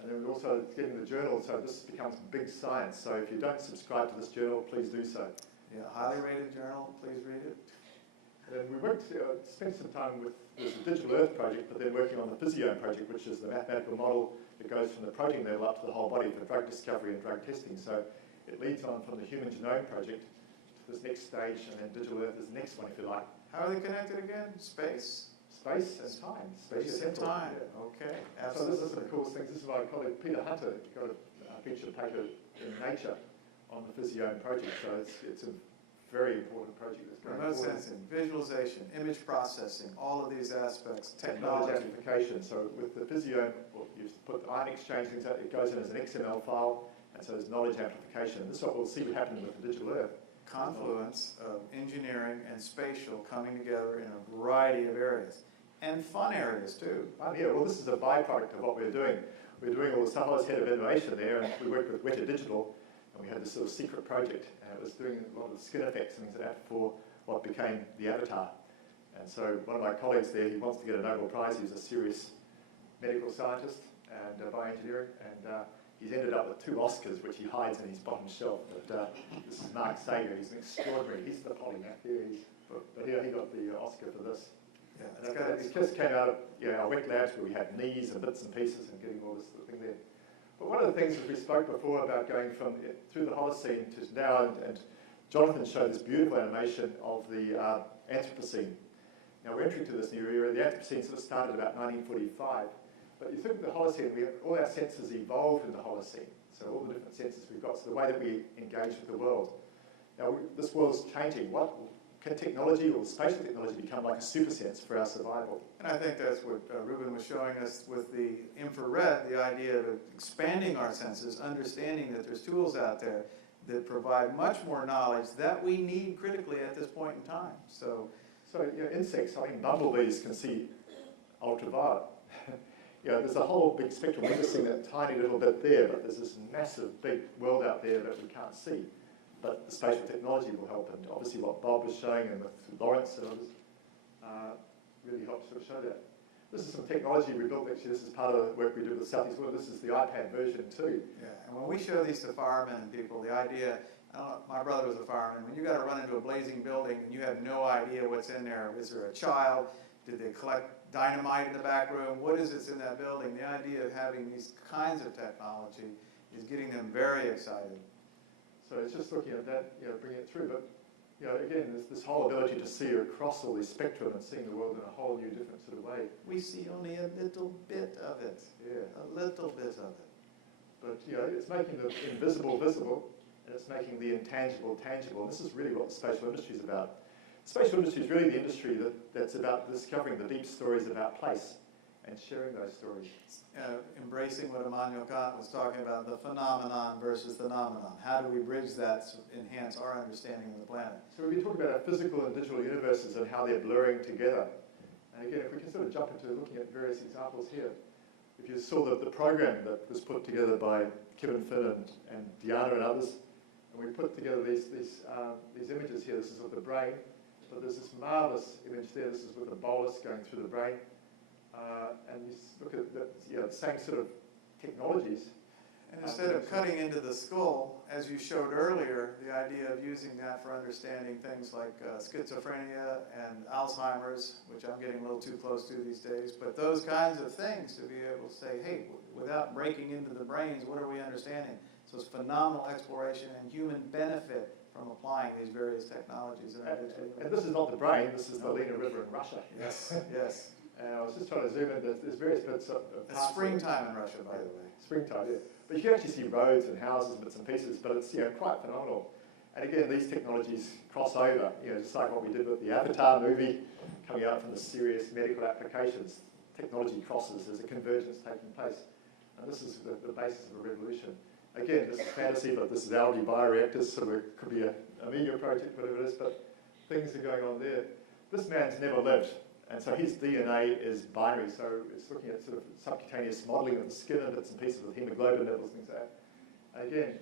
And then we're also getting the journal, so this becomes big science. So if you don't subscribe to this journal, please do so. Yeah, highly rated journal, please read it. And we spent some time with the Digital Earth project, but then working on the Physiome project, which is the mathematical model that goes from the protein level up to the whole body for drug discovery and drug testing. So it leads on from the Human Genome Project to this next stage, and then Digital Earth is the next one, if you like. How are they connected again? Space? Space and time. Space and time, yeah. Okay. Absolutely. So this is the coolest thing. This is my colleague Peter Hunter got a feature paper in Nature on the Physiome project. So it's a very important project that's going Remote forward. sensing, visualization, image processing, all of these aspects, Technology technology. amplification. So with the physio, well, you put the ion exchange things out, it goes in as an XML file, and so there's knowledge amplification. This is what we'll see what happened with the digital Earth. Confluence of engineering and spatial coming together in a variety of areas. And fun areas too. Yeah, well, this is a byproduct of what we're doing. We're doing all the stuff. I was head of innovation there, and we worked with Weta Digital, and we had this sort of secret project, and it was doing a lot of skin effects and things like that for what became the Avatar. And so one of my colleagues there, he wants to get a Nobel Prize. He's a serious medical scientist and bioengineering, and he's ended up with 2 Oscars, which he hides in his bottom shelf. But this is Mark Sager. He's an extraordinary. He's the polymath here. But he got the Oscar for this. Yeah, And these just came out of our wet labs where we had knees and bits and pieces and getting all this sort of thing there. But one of the things, as we spoke before, about going from through the Holocene to now, and Jonathan showed this beautiful animation of the Anthropocene. Now we're entering to this new era. The Anthropocene sort of started about 1945. But you think of the Holocene, all our senses evolved in the Holocene. So all the different senses we've got, so the way that we engage with the world. Now this world's changing. What can technology or spatial technology become like a super sense for our survival? And I think that's what Ruben was showing us with the infrared, the idea of expanding our senses, understanding that there's tools out there that provide much more knowledge that we need critically at this point in time. So insects, I mean, bumblebees can see ultraviolet. There's a whole big spectrum. We're just seeing that tiny little bit there, but there's this massive, big world out there that we can't see. But the spatial technology will help, and obviously what Bob was showing, and with Lawrence and others, really helped sort of show that. This is some technology we built. Actually, this is part of the work we do with Southeast World. This is the iPad version too. yeah, and when we show these to firemen and people, the idea, my brother was a fireman, when you got to run into a blazing building and you have no idea what's in there, is there a child? Did they collect dynamite in the back room? What is it in that building? The idea of having these kinds of technology is getting them very excited. So it's just looking at that, bringing it through. But again, there's this whole ability to see across all these spectrum and seeing the world in a whole new, different sort of way. We see only a little bit of it. Yeah. A little bit of it. But it's making the invisible visible, and it's making the intangible tangible. And this is really what the spatial industry is about. The spatial industry is really the industry that's about discovering the deep stories about place and sharing those stories. Embracing what Immanuel Kant was talking about, the phenomenon versus the nomenon. How do we bridge that to enhance our understanding of the planet? So we've been talking about our physical and digital universes and how they're blurring together. And again, if we can sort of jump into looking at various examples here. If you saw the program that was put together by Kevin Finn and Diana and others, and we put together these images here. This is of the brain, but there's this marvelous image there. This is with a bolus going through the brain. And you look at the same sort of technologies. And instead of cutting into the skull, as you showed earlier, the idea of using that for understanding things like schizophrenia and Alzheimer's, which I'm getting a little too close to these days, but those kinds of things to be able to say, hey, without breaking into the brains, what are we understanding? So it's phenomenal exploration and human benefit from applying these various technologies. And this is not the brain, this is the Lena River in Russia. Yes, yes. And I was just trying to zoom in. There's various bits of It's springtime in Russia, by the way. Springtime, yeah. But you can actually see roads and houses and bits and pieces, but it's quite phenomenal. And again, these technologies cross over, just like what we did with the Avatar movie, coming out from the serious medical applications. Technology crosses, there's a convergence taking place. And this is the basis of a revolution. Again, this is fantasy, but this is algae bioreactors, so it could be a Amiga project, whatever it is, but things are going on there. This man's never lived. And so his DNA is binary, so it's looking at sort of subcutaneous modelling of the skin and bits and pieces with hemoglobin levels, things like that. And again,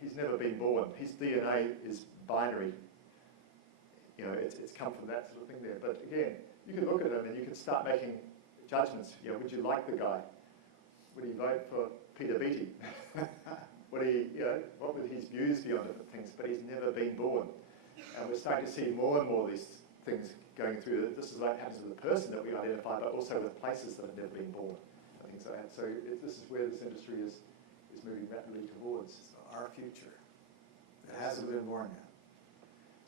he's never been born. His DNA is binary. It's come from that sort of thing there. But again, you can look at him and you can start making judgments. Would you like the guy? Would he vote for Peter Beattie? What would his views be on different things? But he's never been born. And we're starting to see more and more of these things going through. This is what happens with the person that we identify, but also with places that have never been born, and things like that. So this is where this industry is moving rapidly towards. So our future. It hasn't been born yet.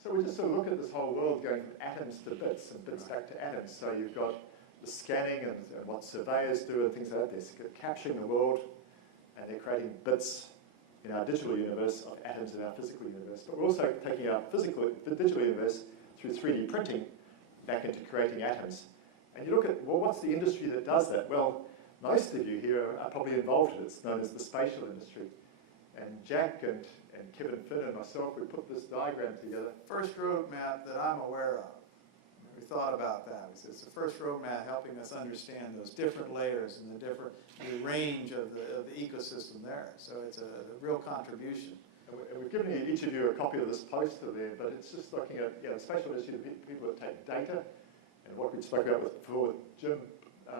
So we just sort of look at this whole world going from atoms to bits and bits back to atoms. So you've got the scanning and what surveyors do and things like that. They're capturing the world and they're creating bits in our digital universe of atoms in our physical universe. But we're also taking our the digital universe through 3D printing back into creating atoms. And you look at, well, what's the industry that does that? Well, most of you here are probably involved in it. It's known as the spatial industry. And Jack and Kevin Finn and myself, we put this diagram together. First roadmap that I'm aware of. We thought about that. It's the first roadmap helping us understand those different layers and the range of the ecosystem there. So it's a real contribution. And we've given each of you a copy of this poster there, but it's just looking at spatial industry, people that take data, and what we spoke about before with Jim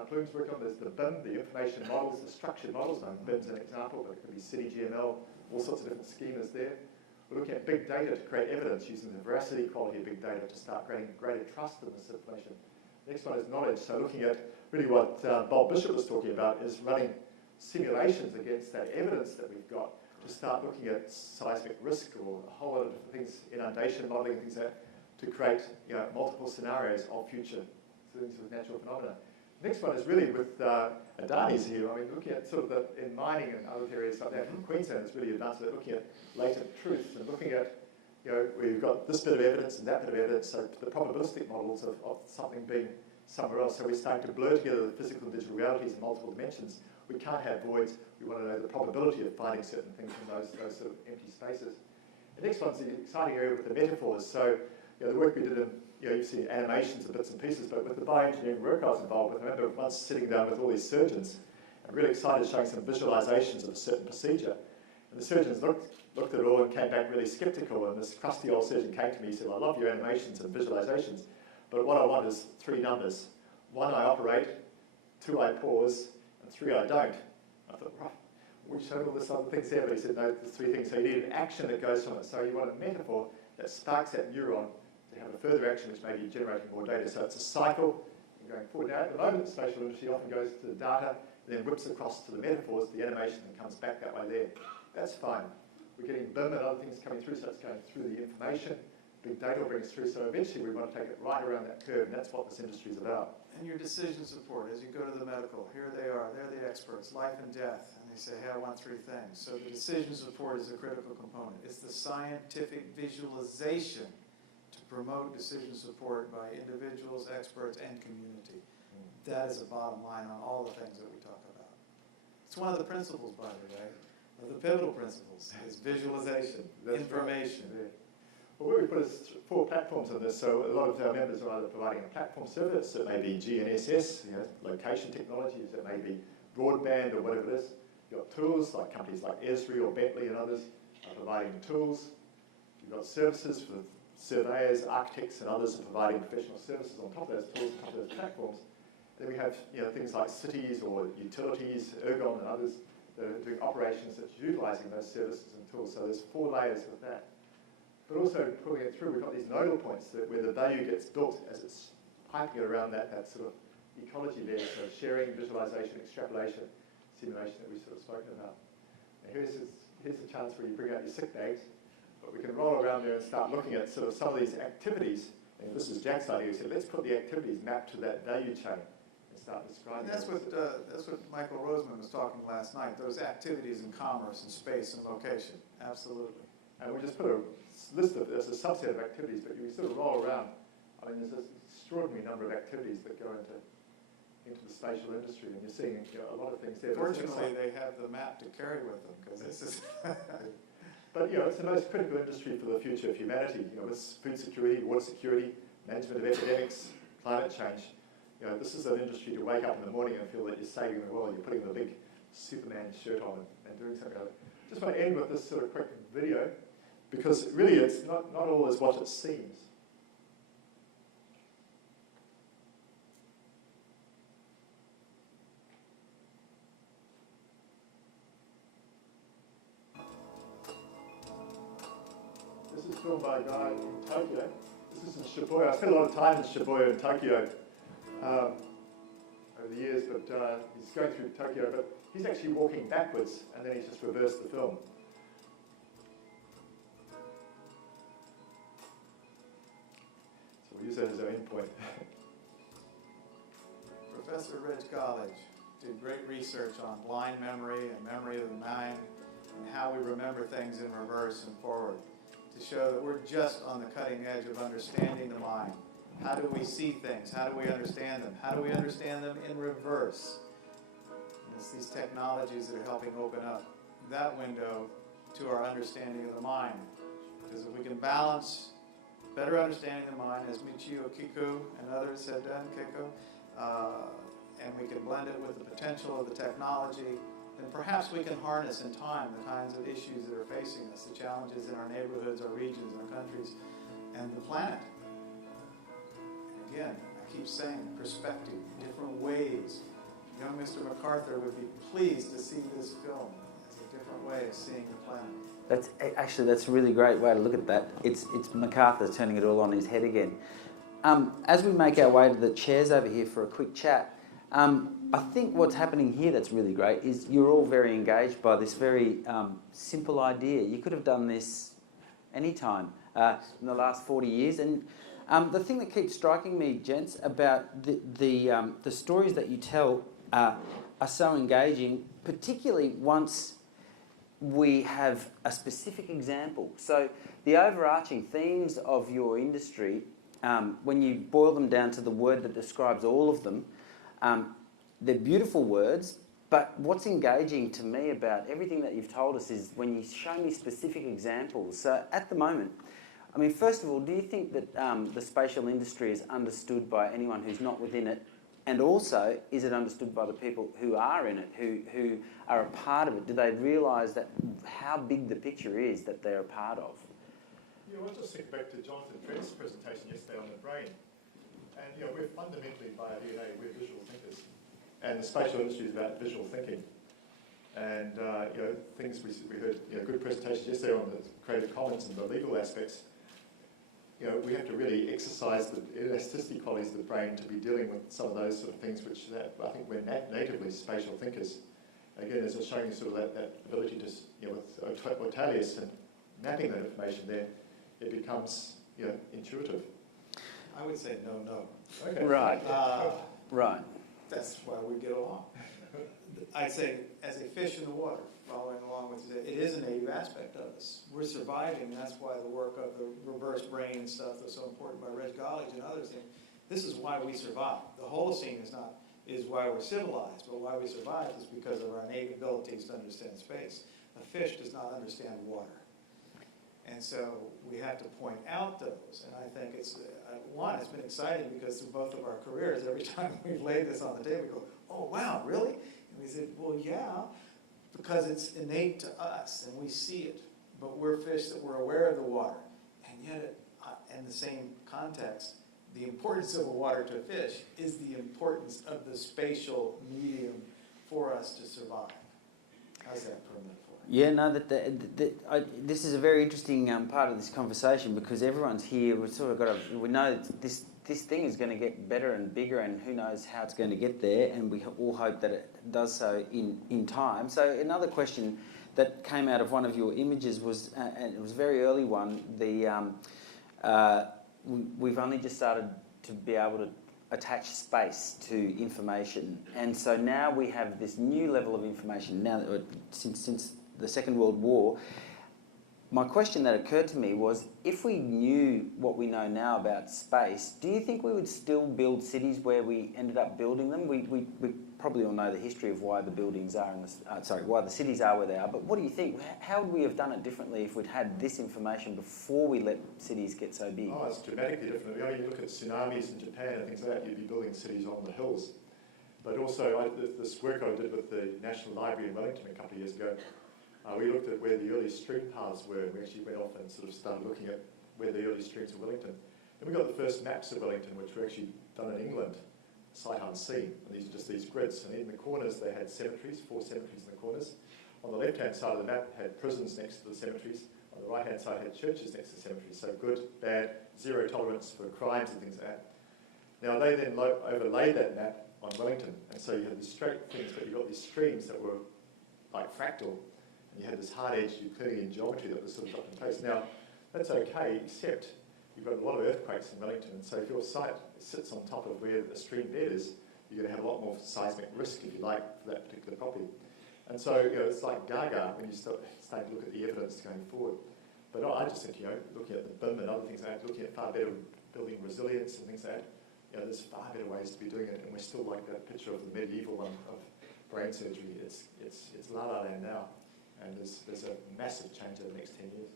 Plume's work on, there's the BIM, the information models, the structured models. Now, BIM's an example, but it could be CityGML, all sorts of different schemas there. We're looking at big data to create evidence using the veracity quality of big data to start creating greater trust in this information. Next one is knowledge. So looking at really what Bob Bishop was talking about is running simulations against that evidence that we've got to start looking at seismic risk or a whole lot of things, inundation modeling, things like that, to create multiple scenarios of future things with natural phenomena. Next one is really with Adani's here. I mean, looking at sort of in mining and other areas like that in Queensland, it's really advanced at looking at latent truths and looking at, where you've got this bit of evidence and that bit of evidence, so the probabilistic models of something being somewhere else. So we're starting to blur together the physical and digital realities in multiple dimensions. We can't have voids. We want to know the probability of finding certain things in those sort of empty spaces. The next one's the exciting area with the metaphors. So the work we did in, you've seen animations and bits and pieces, but with the bioengineering work I was involved with, I remember once sitting down with all these surgeons and really excited showing some visualizations of a certain procedure. And the surgeons looked at it all and came back really skeptical, and this crusty old surgeon came to me and said, I love your animations and visualizations, but what I want is 3 numbers. 1, I operate, 2, I pause, and 3, I don't. I thought, right, we showed all this other things there, but he said, no, there's 3 things. So you need an action that goes from it. So you want a metaphor that sparks that neuron to have a further action, which may be generating more data. So it's a cycle going forward. Now, at the moment, the spatial industry often goes to the data, and then whips across to the metaphors, the animation, and comes back that way there. That's fine. We're getting BIM and other things coming through, so it's going through the information. Big data will bring us through, so eventually we want to take it right around that curve, and that's what this industry is about. And your decision support, as you go to the medical, here they are, they're the experts, life and death, and they say, hey, I want 3 things. So the decision support is a critical component. It's the scientific visualization to promote decision support by individuals, experts, and community. That is a bottom line on all the things that we talk about. It's one of the principles, by the way, of the pivotal principles, is visualization, information. Right. Well, what we put is 4 platforms on this, so a lot of our members are either providing a platform service, it may be GNSS, location technologies, it may be broadband or whatever it is. You've got tools, like companies like Esri or Bentley and others are providing tools. You've got services for surveyors, architects and others are providing professional services on top of those tools, on top of those platforms. And then we have things like cities or utilities, Ergon and others that are doing operations that's utilising those services and tools. So there's 4 layers with that. But also pulling it through, we've got these nodal points where the value gets built as it's piping it around that sort of ecology there. So sharing, visualization, extrapolation, simulation that we've sort of spoken about. And here's a chance where you bring out your sick bags, but we can roll around there and start looking at sort of some of these activities. And this is Jack's idea. He said, let's put the activities mapped to that value chain and start describing. And that's what Michael Roseman was talking last night, those activities in commerce and space and location. Absolutely. And we just put a list of, there's a subset of activities, but you sort of roll around. I mean, there's an extraordinary number of activities that go into the spatial industry, and you're seeing a lot of things there. Fortunately, they have the map to carry with them, because this is... But it's the most critical industry for the future of humanity. With food security, water security, management of epidemics, climate change. This is an industry to wake up in the morning and feel that you're saving the world. You're putting the big Superman shirt on and doing something like that. Just want to end with this sort of quick video, because really it's not always what it seems. This is filmed by a guy in Tokyo. This is in Shibuya. I spent a lot of time in Shibuya in Tokyo over the years, but he's going through Tokyo, but he's actually walking backwards, and then he's just reversed the film. So we'll use that as our endpoint. Professor Ridge College did great research on blind memory and memory of the mind, and how we remember things in reverse and forward, to show that we're just on the cutting edge of understanding the mind. How do we see things? How do we understand them? How do we understand them in reverse? And it's these technologies that are helping open up that window to our understanding of the mind. Because if we can balance better understanding of the mind, as Michio Kiku and others have done, and we can blend it with the potential of the technology, then perhaps we can harness in time the kinds of issues that are facing us, the challenges in our neighborhoods, our regions, our countries, and the planet. And again, I keep saying perspective, different ways. Young Mr. MacArthur would be pleased to see this film as a different way of seeing the planet. That's a really great way to look at that. It's MacArthur turning it all on his head again. As we make our way to the chairs over here for a quick chat, I think what's happening here that's really great is you're all very engaged by this very simple idea. You could have done this any time in the last 40 years. And the thing that keeps striking me, gents, about the stories that you tell are so engaging, particularly once we have a specific example. So the overarching themes of your industry, when you boil them down to the word that describes all of them, they're beautiful words, but what's engaging to me about everything that you've told us is when you show me specific examples. So at the moment, I mean, first of all, do you think that the spatial industry is understood by anyone who's not within it? And also, is it understood by the people who are in it, who are a part of it? Do they realise that how big the picture is that they're a part of? Yeah, well, just think back to Jonathan Trent's presentation yesterday on the brain. And we're fundamentally, by our DNA, we're visual thinkers. And the spatial industry is about visual thinking. And things we heard, good presentations yesterday on the Creative Commons and the legal aspects. We have to really exercise the elasticity qualities of the brain to be dealing with some of those sort of things, which I think we're natively spatial thinkers. Again, as I was showing you sort of that ability to, with Ortelius and mapping that information there, it becomes, intuitive. I would say no. Okay. Right. Right. That's why we get along. I'd say, as a fish in the water, following along with it is a native aspect of us. We're surviving. That's why the work of the reverse brain stuff that's so important by Reg College and others. This is why we survive. The Holocene is why we're civilized, but why we survive is because of our innate abilities to understand space. A fish does not understand water. And so we have to point out those. And I think it's been exciting because through both of our careers, every time we've laid this on the table, we go, oh, wow, really? And we said, well, yeah, because it's innate to us and we see it. But we're fish that we're aware of the water. And yet, in the same context, the importance of the water to a fish is the importance of the spatial medium for us to survive. How's that for a metaphor? Yeah, no, this is a very interesting part of this conversation because everyone's here. We've sort of we know this thing is going to get better and bigger, and who knows how it's going to get there. And we all hope that it does so in time. So another question that came out of one of your images was, and it was a very early one. We've only just started to be able to attach space to information, and so now we have this new level of information. Now, since the Second World War, my question that occurred to me was, if we knew what we know now about space, do you think we would still build cities where we ended up building them? We probably all know the history of why the buildings are why the cities are where they are. But what do you think? How would we have done it differently if we'd had this information before we let cities get so big? Oh, it's dramatically different. You look at tsunamis in Japan and things like that, you'd be building cities on the hills. But also, this work I did with the National Library in Wellington a couple of years ago, we looked at where the early stream paths were. We actually went off and sort of started looking at where the early streams of Wellington. Then we got the first maps of Wellington, which were actually done in England, sight unseen. And these are just these grids. And in the corners, they had cemeteries, 4 cemeteries in the corners. On the left-hand side of the map had prisons next to the cemeteries. On the right-hand side had churches next to the cemeteries. So good, bad, zero tolerance for crimes and things like that. Now, they then overlaid that map on Wellington. And so you had these straight things, but you got these streams that were like fractal. You had this hard-edged Euclidean geometry that was sort of dropped in place. Now, that's okay, except you've got a lot of earthquakes in Wellington, and so if your site sits on top of where the stream bed is, you're going to have a lot more seismic risk, if you like, for that particular property. And so, it's like gaga when you start to look at the evidence going forward. But I just think, looking at the BIM and other things like that, looking at far better building resilience and things like that, there's far better ways to be doing it, and we're still like that picture of the medieval one of brain surgery. It's la la land now, and there's a massive change over the next 10 years.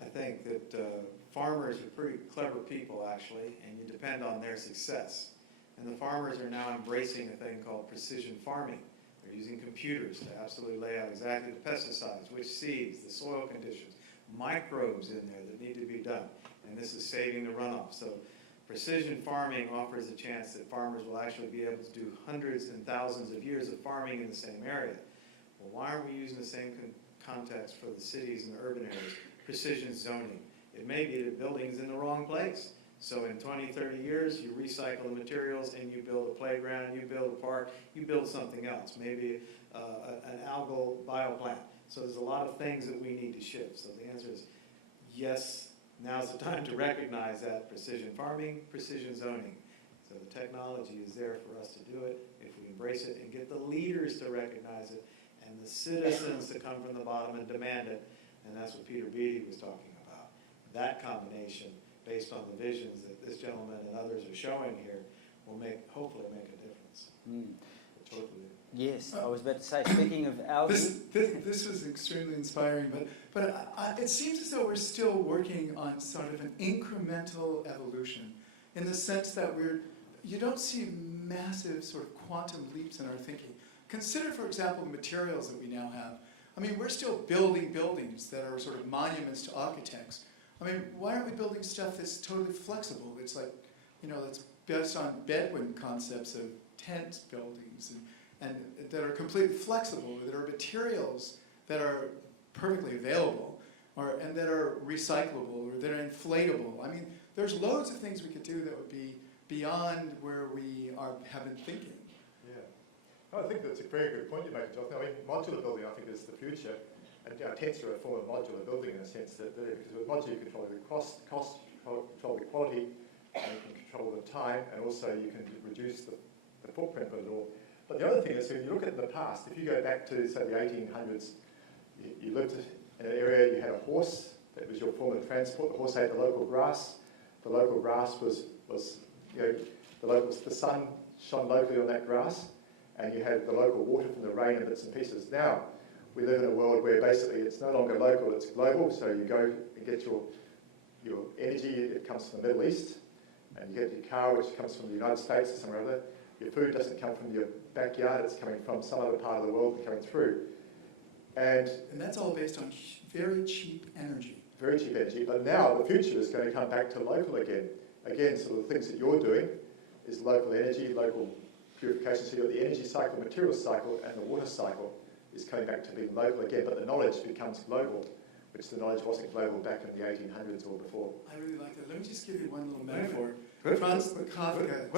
I think that farmers are pretty clever people, actually, and you depend on their success. And the farmers are now embracing a thing called precision farming. They're using computers to absolutely lay out exactly the pesticides, which seeds, the soil conditions, microbes in there that need to be done. And this is saving the runoff. So precision farming offers a chance that farmers will actually be able to do hundreds and thousands of years of farming in the same area. Well, why aren't we using the same context for the cities and the urban areas? Precision zoning. It may be that building's in the wrong place. So in 20, 30 years, you recycle the materials and you build a playground, you build a park, you build something else, maybe an algal bioplant. So there's a lot of things that we need to shift. So the answer is yes, now's the time to recognize that precision farming, precision zoning. So the technology is there for us to do it if we embrace it and get the leaders to recognize it and the citizens to come from the bottom and demand it. And that's what Peter Beattie was talking about. That combination, based on the visions that this gentleman and others are showing here, will hopefully make a difference. Hopefully. Yes, I was about to say, speaking of algae... This was extremely inspiring, but it seems as though we're still working on sort of an incremental evolution, in the sense that you don't see massive sort of quantum leaps in our thinking. Consider, for example, the materials that we now have. I mean, we're still building buildings that are sort of monuments to architects. I mean, why aren't we building stuff that's totally flexible? It's like, that's based on Bedouin concepts of tent buildings and that are completely flexible, that are materials that are perfectly available, and that are recyclable, or that are inflatable. I mean, there's loads of things we could do that would be beyond where we have been thinking. I think that's a very good point you make, Jonathan. I mean, modular building, I think, is the future. And tents are a form of modular building in a sense that, because with modular you control the cost, control the quality, and you can control the time, and also you can reduce the footprint of it all. But the other thing is, when you look at the past, if you go back to, say, the 1800s, you lived in an area, you had a horse, that was your form of transport. The horse ate the local grass. The local grass was the sun shone locally on that grass, and you had the local water from the rain and bits and pieces. Now, we live in a world where basically it's no longer local, it's global. So you go and get your energy, it comes from the Middle East, and you get your car, which comes from the United States or somewhere other. Your food doesn't come from your backyard, it's coming from some other part of the world coming through. And that's all based on very cheap energy. Very cheap energy, but now the future is going to come back to local again. Again, so the things that you're doing is local energy, local purification. So you've got the energy cycle, material cycle, and the water cycle is coming back to being local again, but the knowledge becomes global, which the knowledge wasn't global back in the 1800s or before. I really like that. Let me just give you one little metaphor. Franz Kafka.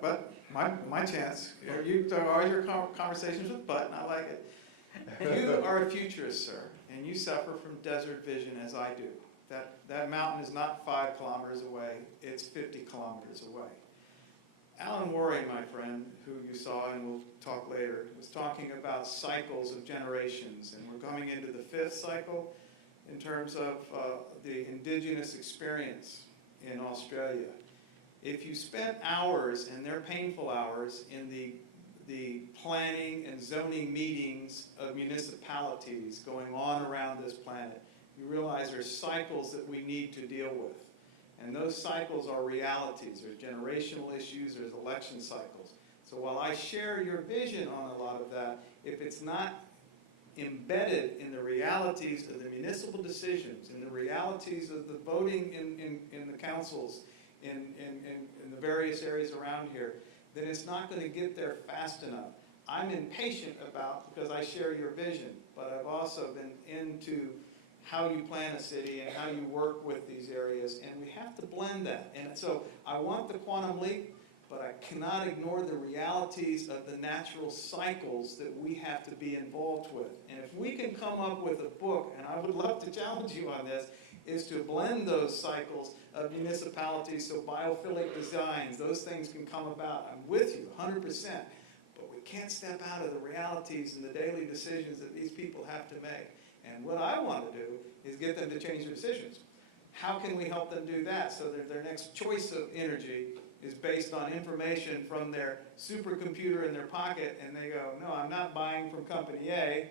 But, my chance. You are your conversations with Butt, and I like it. You are a futurist, sir, and you suffer from desert vision as I do. That mountain is not 5 kilometers away, it's 50 kilometers away. Alan Worry, my friend, who you saw and we'll talk later, was talking about cycles of generations, and we're coming into the 5th cycle in terms of the indigenous experience in Australia. If you spent hours, and they're painful hours, in the planning and zoning meetings of municipalities going on around this planet, you realize there's cycles that we need to deal with. And those cycles are realities. There's generational issues, there's election cycles. So while I share your vision on a lot of that, if it's not embedded in the realities of the municipal decisions, in the realities of the voting in the councils, in the various areas around here, then it's not going to get there fast enough. I'm impatient because I share your vision, but I've also been into how you plan a city and how you work with these areas, and we have to blend that. And so I want the quantum leap, but I cannot ignore the realities of the natural cycles that we have to be involved with. And if we can come up with a book, and I would love to challenge you on this, is to blend those cycles of municipalities, so biophilic designs, those things can come about. I'm with you 100%, but we can't step out of the realities and the daily decisions that these people have to make. And what I want to do is get them to change their decisions. How can we help them do that so that their next choice of energy is based on information from their supercomputer in their pocket, and they go, no, I'm not buying from company A,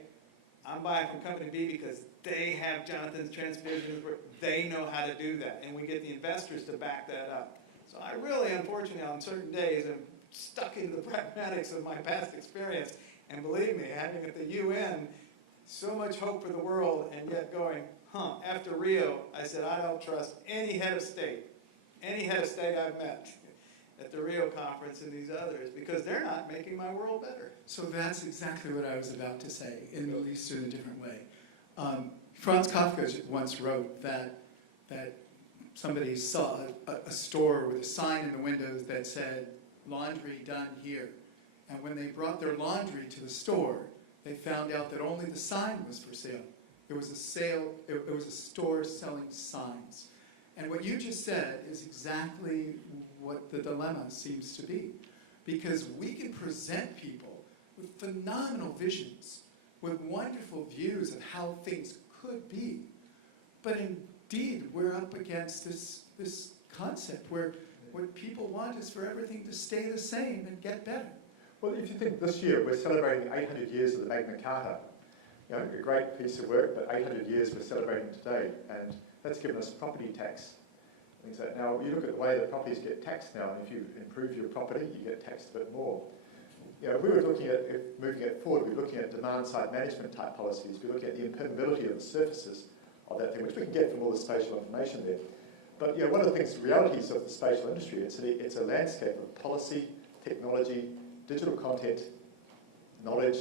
I'm buying from company B because they have Jonathan's transmissions, they know how to do that, and we get the investors to back that up. So I really, unfortunately, on certain days, am stuck into the pragmatics of my past experience, and believe me, having at the UN so much hope for the world, and yet going, after Rio, I said, I don't trust any head of state I've met at the Rio conference and these others, because they're not making my world better. So that's exactly what I was about to say, at least in a different way. Franz Kafka once wrote that somebody saw a store with a sign in the windows that said, laundry done here. And when they brought their laundry to the store, they found out that only the sign was for sale. It was a store selling signs. And what you just said is exactly what the dilemma seems to be. Because we can present people with phenomenal visions, with wonderful views of how things could be. But indeed, we're up against this concept where what people want is for everything to stay the same and get better. Well, if you think this year we're celebrating 800 years of the Magna Carta, you know, a great piece of work, but 800 years we're celebrating today, and that's given us property tax. Things like that. Now, you look at the way that properties get taxed now, and if you improve your property, you get taxed a bit more. You know, if we were looking at, moving it forward, we're looking at demand-side management type policies, we're looking at the impermeability of the surfaces of that thing, which we can get from all the spatial information there. But you know, one of the things, realities of the spatial industry, it's a landscape of policy, technology, digital content, knowledge,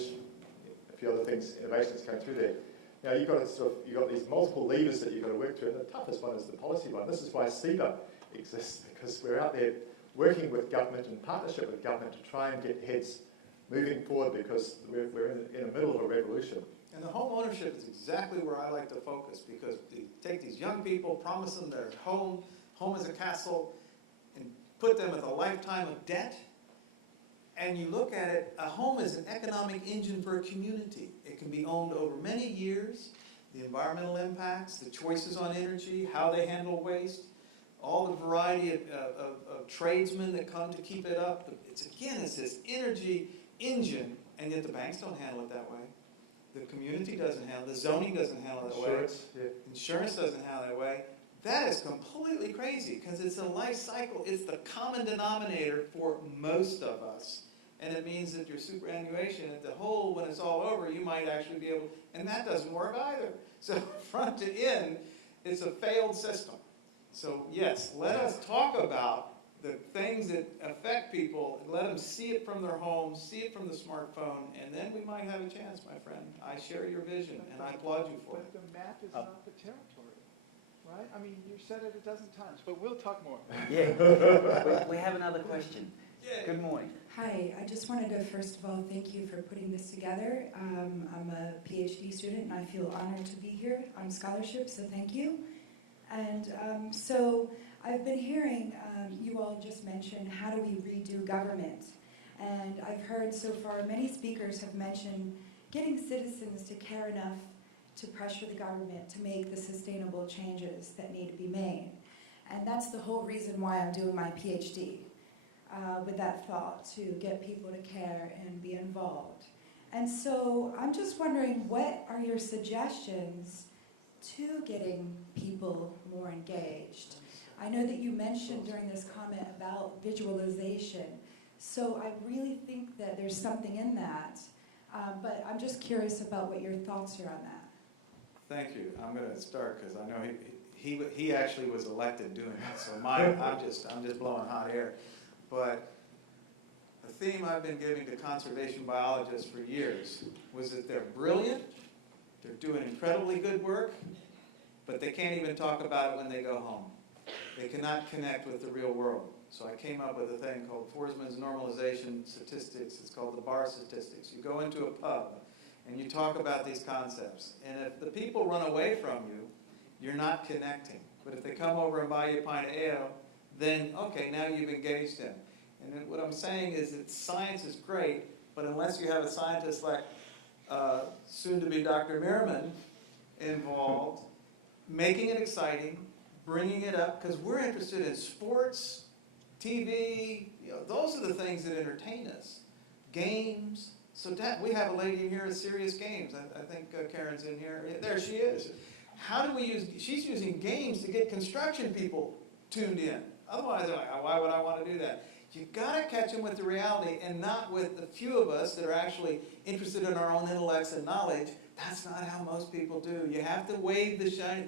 a few other things, innovations going through there. Now you've got these multiple levers that you've got to work through, and the toughest one is the policy one. This is why CEBA exists, because we're out there working with government in partnership with government to try and get heads moving forward, because we're in the middle of a revolution. And the home ownership is exactly where I like to focus, because you take these young people, promise them their home is a castle, and put them with a lifetime of debt. And you look at it, a home is an economic engine for a community. It can be owned over many years, the environmental impacts, the choices on energy, how they handle waste, all the variety of tradesmen that come to keep it up. It's this energy engine, and yet the banks don't handle it that way. The community doesn't handle it. The zoning doesn't handle it that way. Insurance doesn't handle it that way. That is completely crazy, because it's a life cycle. It's the common denominator for most of us. And it means that your superannuation at the whole, when it's all over, you might actually be able, and that doesn't work either. So front to end, it's a failed system. So yes, let us talk about the things that affect people, and let them see it from their homes, see it from the smartphone, and then we might have a chance, my friend. I share your vision, and I applaud you for it. But the map is not the territory, right? I mean, you've said it a dozen times, but we'll talk more. Yeah, we have another question. Yeah. Good morning. Hi, I just wanted to first of all thank you for putting this together. I'm a PhD student and I feel honored to be here on scholarship, so thank you. And so I've been hearing you all just mention how do we redo government. And I've heard so far many speakers have mentioned getting citizens to care enough to pressure the government to make the sustainable changes that need to be made. And that's the whole reason why I'm doing my PhD. With that thought, to get people to care and be involved. And so I'm just wondering, what are your suggestions to getting people more engaged? I know that you mentioned during this comment about visualization, so I really think that there's something in that, but I'm just curious about what your thoughts are on that. Thank you. I'm going to start because I know he actually was elected doing it, so I'm just blowing hot air. But the theme I've been giving to conservation biologists for years was that they're brilliant, they're doing incredibly good work, but they can't even talk about it when they go home. They cannot connect with the real world. So I came up with a thing called Foresman's normalization statistics. It's called the bar statistics. You go into a pub and you talk about these concepts. And if the people run away from you, you're not connecting. But if they come over and buy you a pint of ale, then, okay, now you've engaged them. And then what I'm saying is that science is great, But unless you have a scientist like soon-to-be Dr. Merriman involved, making it exciting, bringing it up, because we're interested in sports, TV, those are the things that entertain us. Games. So we have a lady in here at Serious Games. I think Karen's in here. There she is. How do we use, she's using games to get construction people tuned in. Otherwise, they're like, why would I want to do that? You've got to catch them with the reality and not with the few of us that are actually interested in our own intellects and knowledge. That's not how most people do. You have to wave the shine,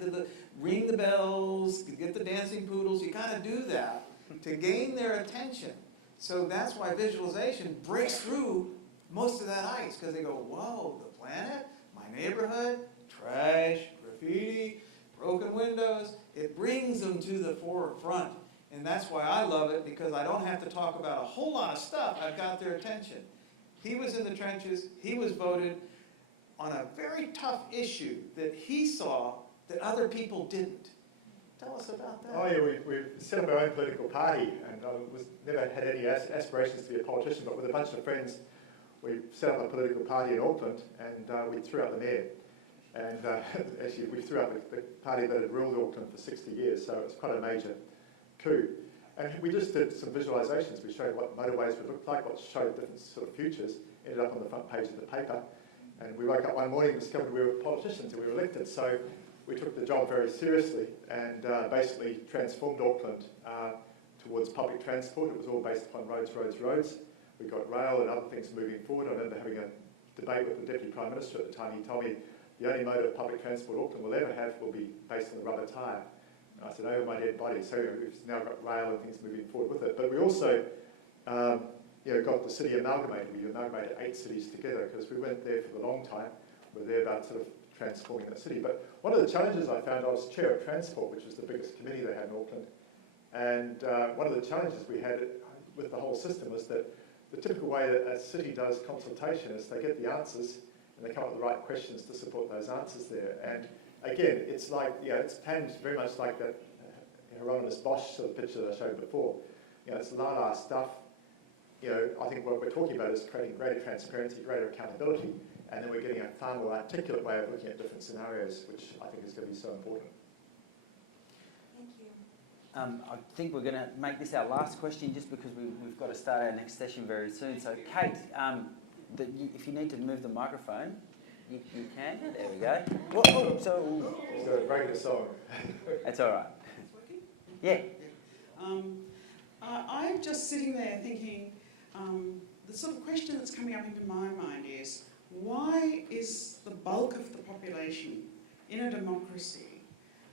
ring the bells, get the dancing poodles. You got to do that to gain their attention. So that's why visualization breaks through most of that ice, because they go, whoa, the planet, my neighborhood, trash, graffiti, broken windows. It brings them to the forefront. And that's why I love it, because I don't have to talk about a whole lot of stuff. I've got their attention. He was in the trenches. He was voted on a very tough issue that he saw that other people didn't. Tell us about that. Oh yeah, we set up our own political party, and never had any aspirations to be a politician, but with a bunch of friends, we set up a political party in Auckland, and we threw out the mayor. And actually, we threw out the party that had ruled Auckland for 60 years, so it was quite a major coup. And we just did some visualizations. We showed what motorways would look like, what showed different sort of futures, ended up on the front page of the paper. And we woke up one morning and discovered we were politicians and we were elected. So we took the job very seriously and basically transformed Auckland towards public transport. It was all based upon roads, roads, roads. We got rail and other things moving forward. I remember having a debate with the Deputy Prime Minister at the time. He told me the only mode of public transport Auckland will ever have will be based on the rubber tyre. I said, over my dead body. So we've now got rail and things moving forward with it. But we also got the city amalgamated. We amalgamated 8 cities together because we weren't there for the long time. We were there about sort of transforming the city. But one of the challenges I found, I was chair of transport, which was the biggest committee they had in Auckland. And one of the challenges we had with the whole system was that the typical way that a city does consultation is they get the answers and they come up with the right questions to support those answers there. And again, it's like, it's planned very much like that Hieronymus Bosch sort of picture that I showed before. It's la-la stuff. I think what we're talking about is creating greater transparency, greater accountability, and then we're getting a far more articulate way of looking at different scenarios, which I think is going to be so important. Thank you. I think we're going to make this our last question just because we've got to start our next session very soon. So, Kate, if you need to move the microphone, you can. There we go. Whoa, so break the song. That's all right. Yeah. I'm just sitting there thinking, the sort of question that's coming up into my mind is, why is the bulk of the population in a democracy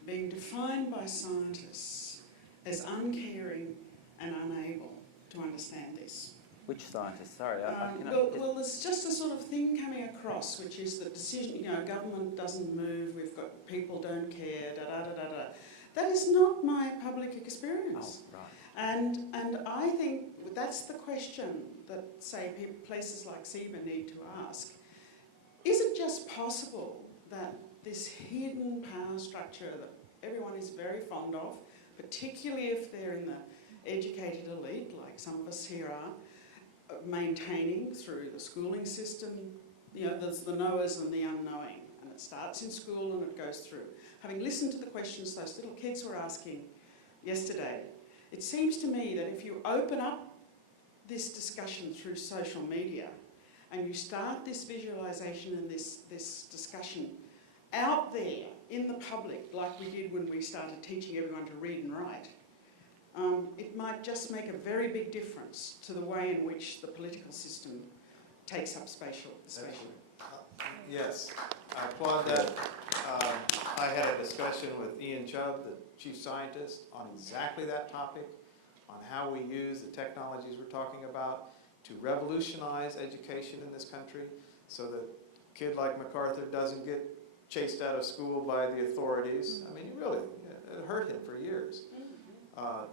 being defined by scientists as uncaring and unable to understand this? Which scientists? Sorry. Well, there's just a sort of thing coming across, which is that decision, government doesn't move, we've got people don't care, da-da-da-da-da. That is not my public experience. Oh, right. And I think that's the question that, say, places like SEBA need to ask. Is it just possible that this hidden power structure that everyone is very fond of, particularly if they're in the educated elite, like some of us here are, maintaining through the schooling system, there's the knowers and the unknowing, and it starts in school and it goes through. Having listened to the questions those little kids were asking yesterday, it seems to me that if you open up this discussion through social media and you start this visualisation and this discussion out there in the public, like we did when we started teaching everyone to read and write, it might just make a very big difference to the way in which the political system takes up spatial. Yes, I applaud that. I had a discussion with Ian Chubb, the chief scientist, on exactly that topic, on how we use the technologies we're talking about to revolutionize education in this country so that a kid like MacArthur doesn't get chased out of school by the authorities. I mean, it hurt him for years.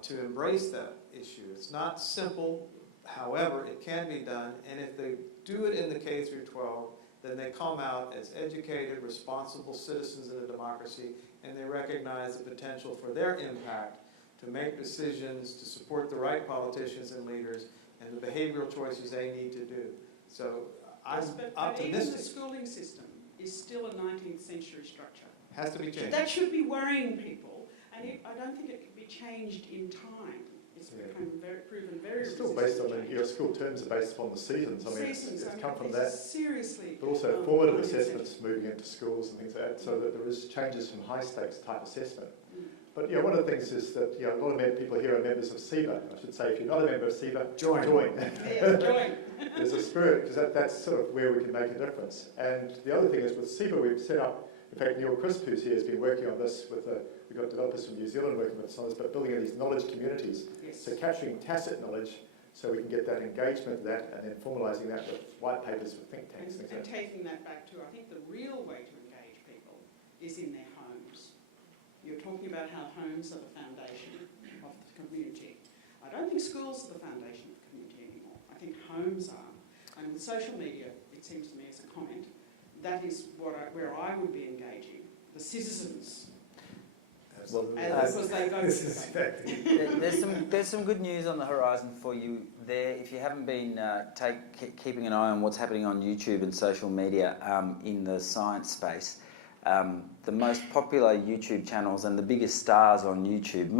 To embrace that issue. It's not simple, however, it can be done, and if they do it in the K through 12, then they come out as educated, responsible citizens in a democracy, and they recognize the potential for their impact to make decisions, to support the right politicians and leaders, and the behavioral choices they need to do. So I'm Yes, but even the optimistic. schooling system is still a 19th century structure. Has to be changed. That should be worrying people, and I don't think it can be changed in time. It's become proven very It's still based on, school terms are based upon the seasons. I mean, it's come from that. Seriously. But also formative assessments moving into schools and things like that, so that there is changes from high stakes type assessment. But one of the things is that a lot of people here are members of SEBA. I should say, if you're not a member of SEBA, join. Join. There's a spirit, because that's sort of where we can make a difference. And the other thing is with SEBA, we've set up, in fact, Neil Crisp, who's here, has been working on this with, we've got developers from New Zealand working with us on this, but building these knowledge communities. Yes. So capturing tacit knowledge, so we can get that engagement with that, and then formalising that with white papers with think tanks. And taking that back to, I think the real way to engage people is in their homes. You're talking about how homes are the foundation of the community. I don't think schools are the foundation of the community anymore. I think homes are. And with social media, it seems to me as a comment, that is where I would be engaging the citizens. Well, because they go to there's some good news on the horizon for you there. If you haven't been keeping an eye on what's happening on YouTube and social media in the science space, the most popular YouTube channels and the biggest stars on YouTube,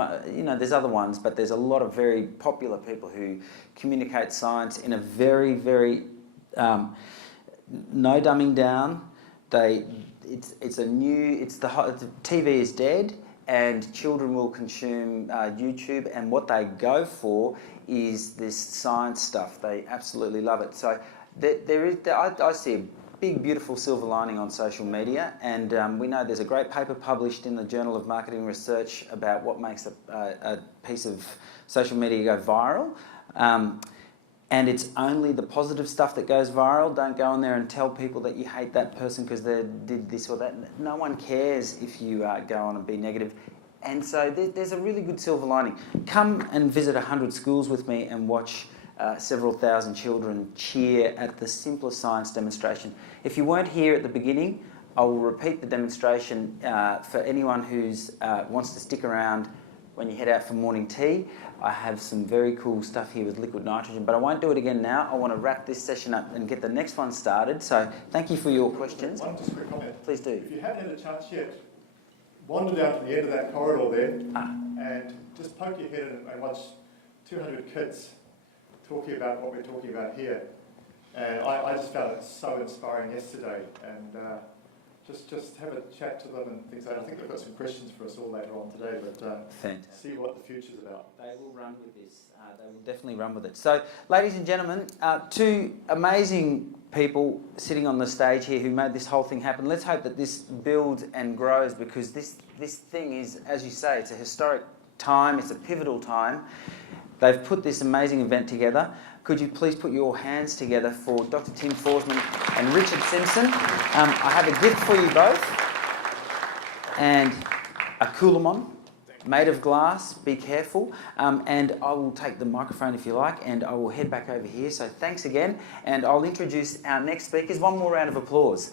there's other ones, but there's a lot of very popular people who communicate science in a very, very no dumbing down. The TV is dead, and children will consume YouTube, and what they go for is this science stuff. They absolutely love it. So I see a big, beautiful silver lining on social media, and we know there's a great paper published in the Journal of Marketing Research about what makes a piece of social media go viral. And it's only the positive stuff that goes viral. Don't go in there and tell people that you hate that person because they did this or that. No one cares if you go on and be negative. And so there's a really good silver lining. Come and visit 100 schools with me and watch several thousand children cheer at the simplest science demonstration. If you weren't here at the beginning, I will repeat the demonstration for anyone who wants to stick around when you head out for morning tea. I have some very cool stuff here with liquid nitrogen, but I won't do it again now. I want to wrap this session up and get the next one started. So thank you for your questions. One just quick comment. Please do. If you haven't had a chance yet, wander down to the end of that corridor there and just poke your head in and watch 200 kids talking about what we're talking about here. And I just found it so inspiring yesterday. And just have a chat to them and things like that. I think they've got some questions for us all later on today, but see what the future's about. They will run with this. They will definitely run with it. So, ladies and gentlemen, two amazing people sitting on the stage here who made this whole thing happen. Let's hope that this builds and grows, because this thing is, as you say, it's a historic time. It's a pivotal time. They've put this amazing event together. Could you please put your hands together for Dr. Tim Foresman and Richard Simpson? I have a gift for you both, and a Coolamon made of glass. Be careful. And I will take the microphone if you like, and I will head back over here. So thanks again, and I'll introduce our next speakers. One more round of applause.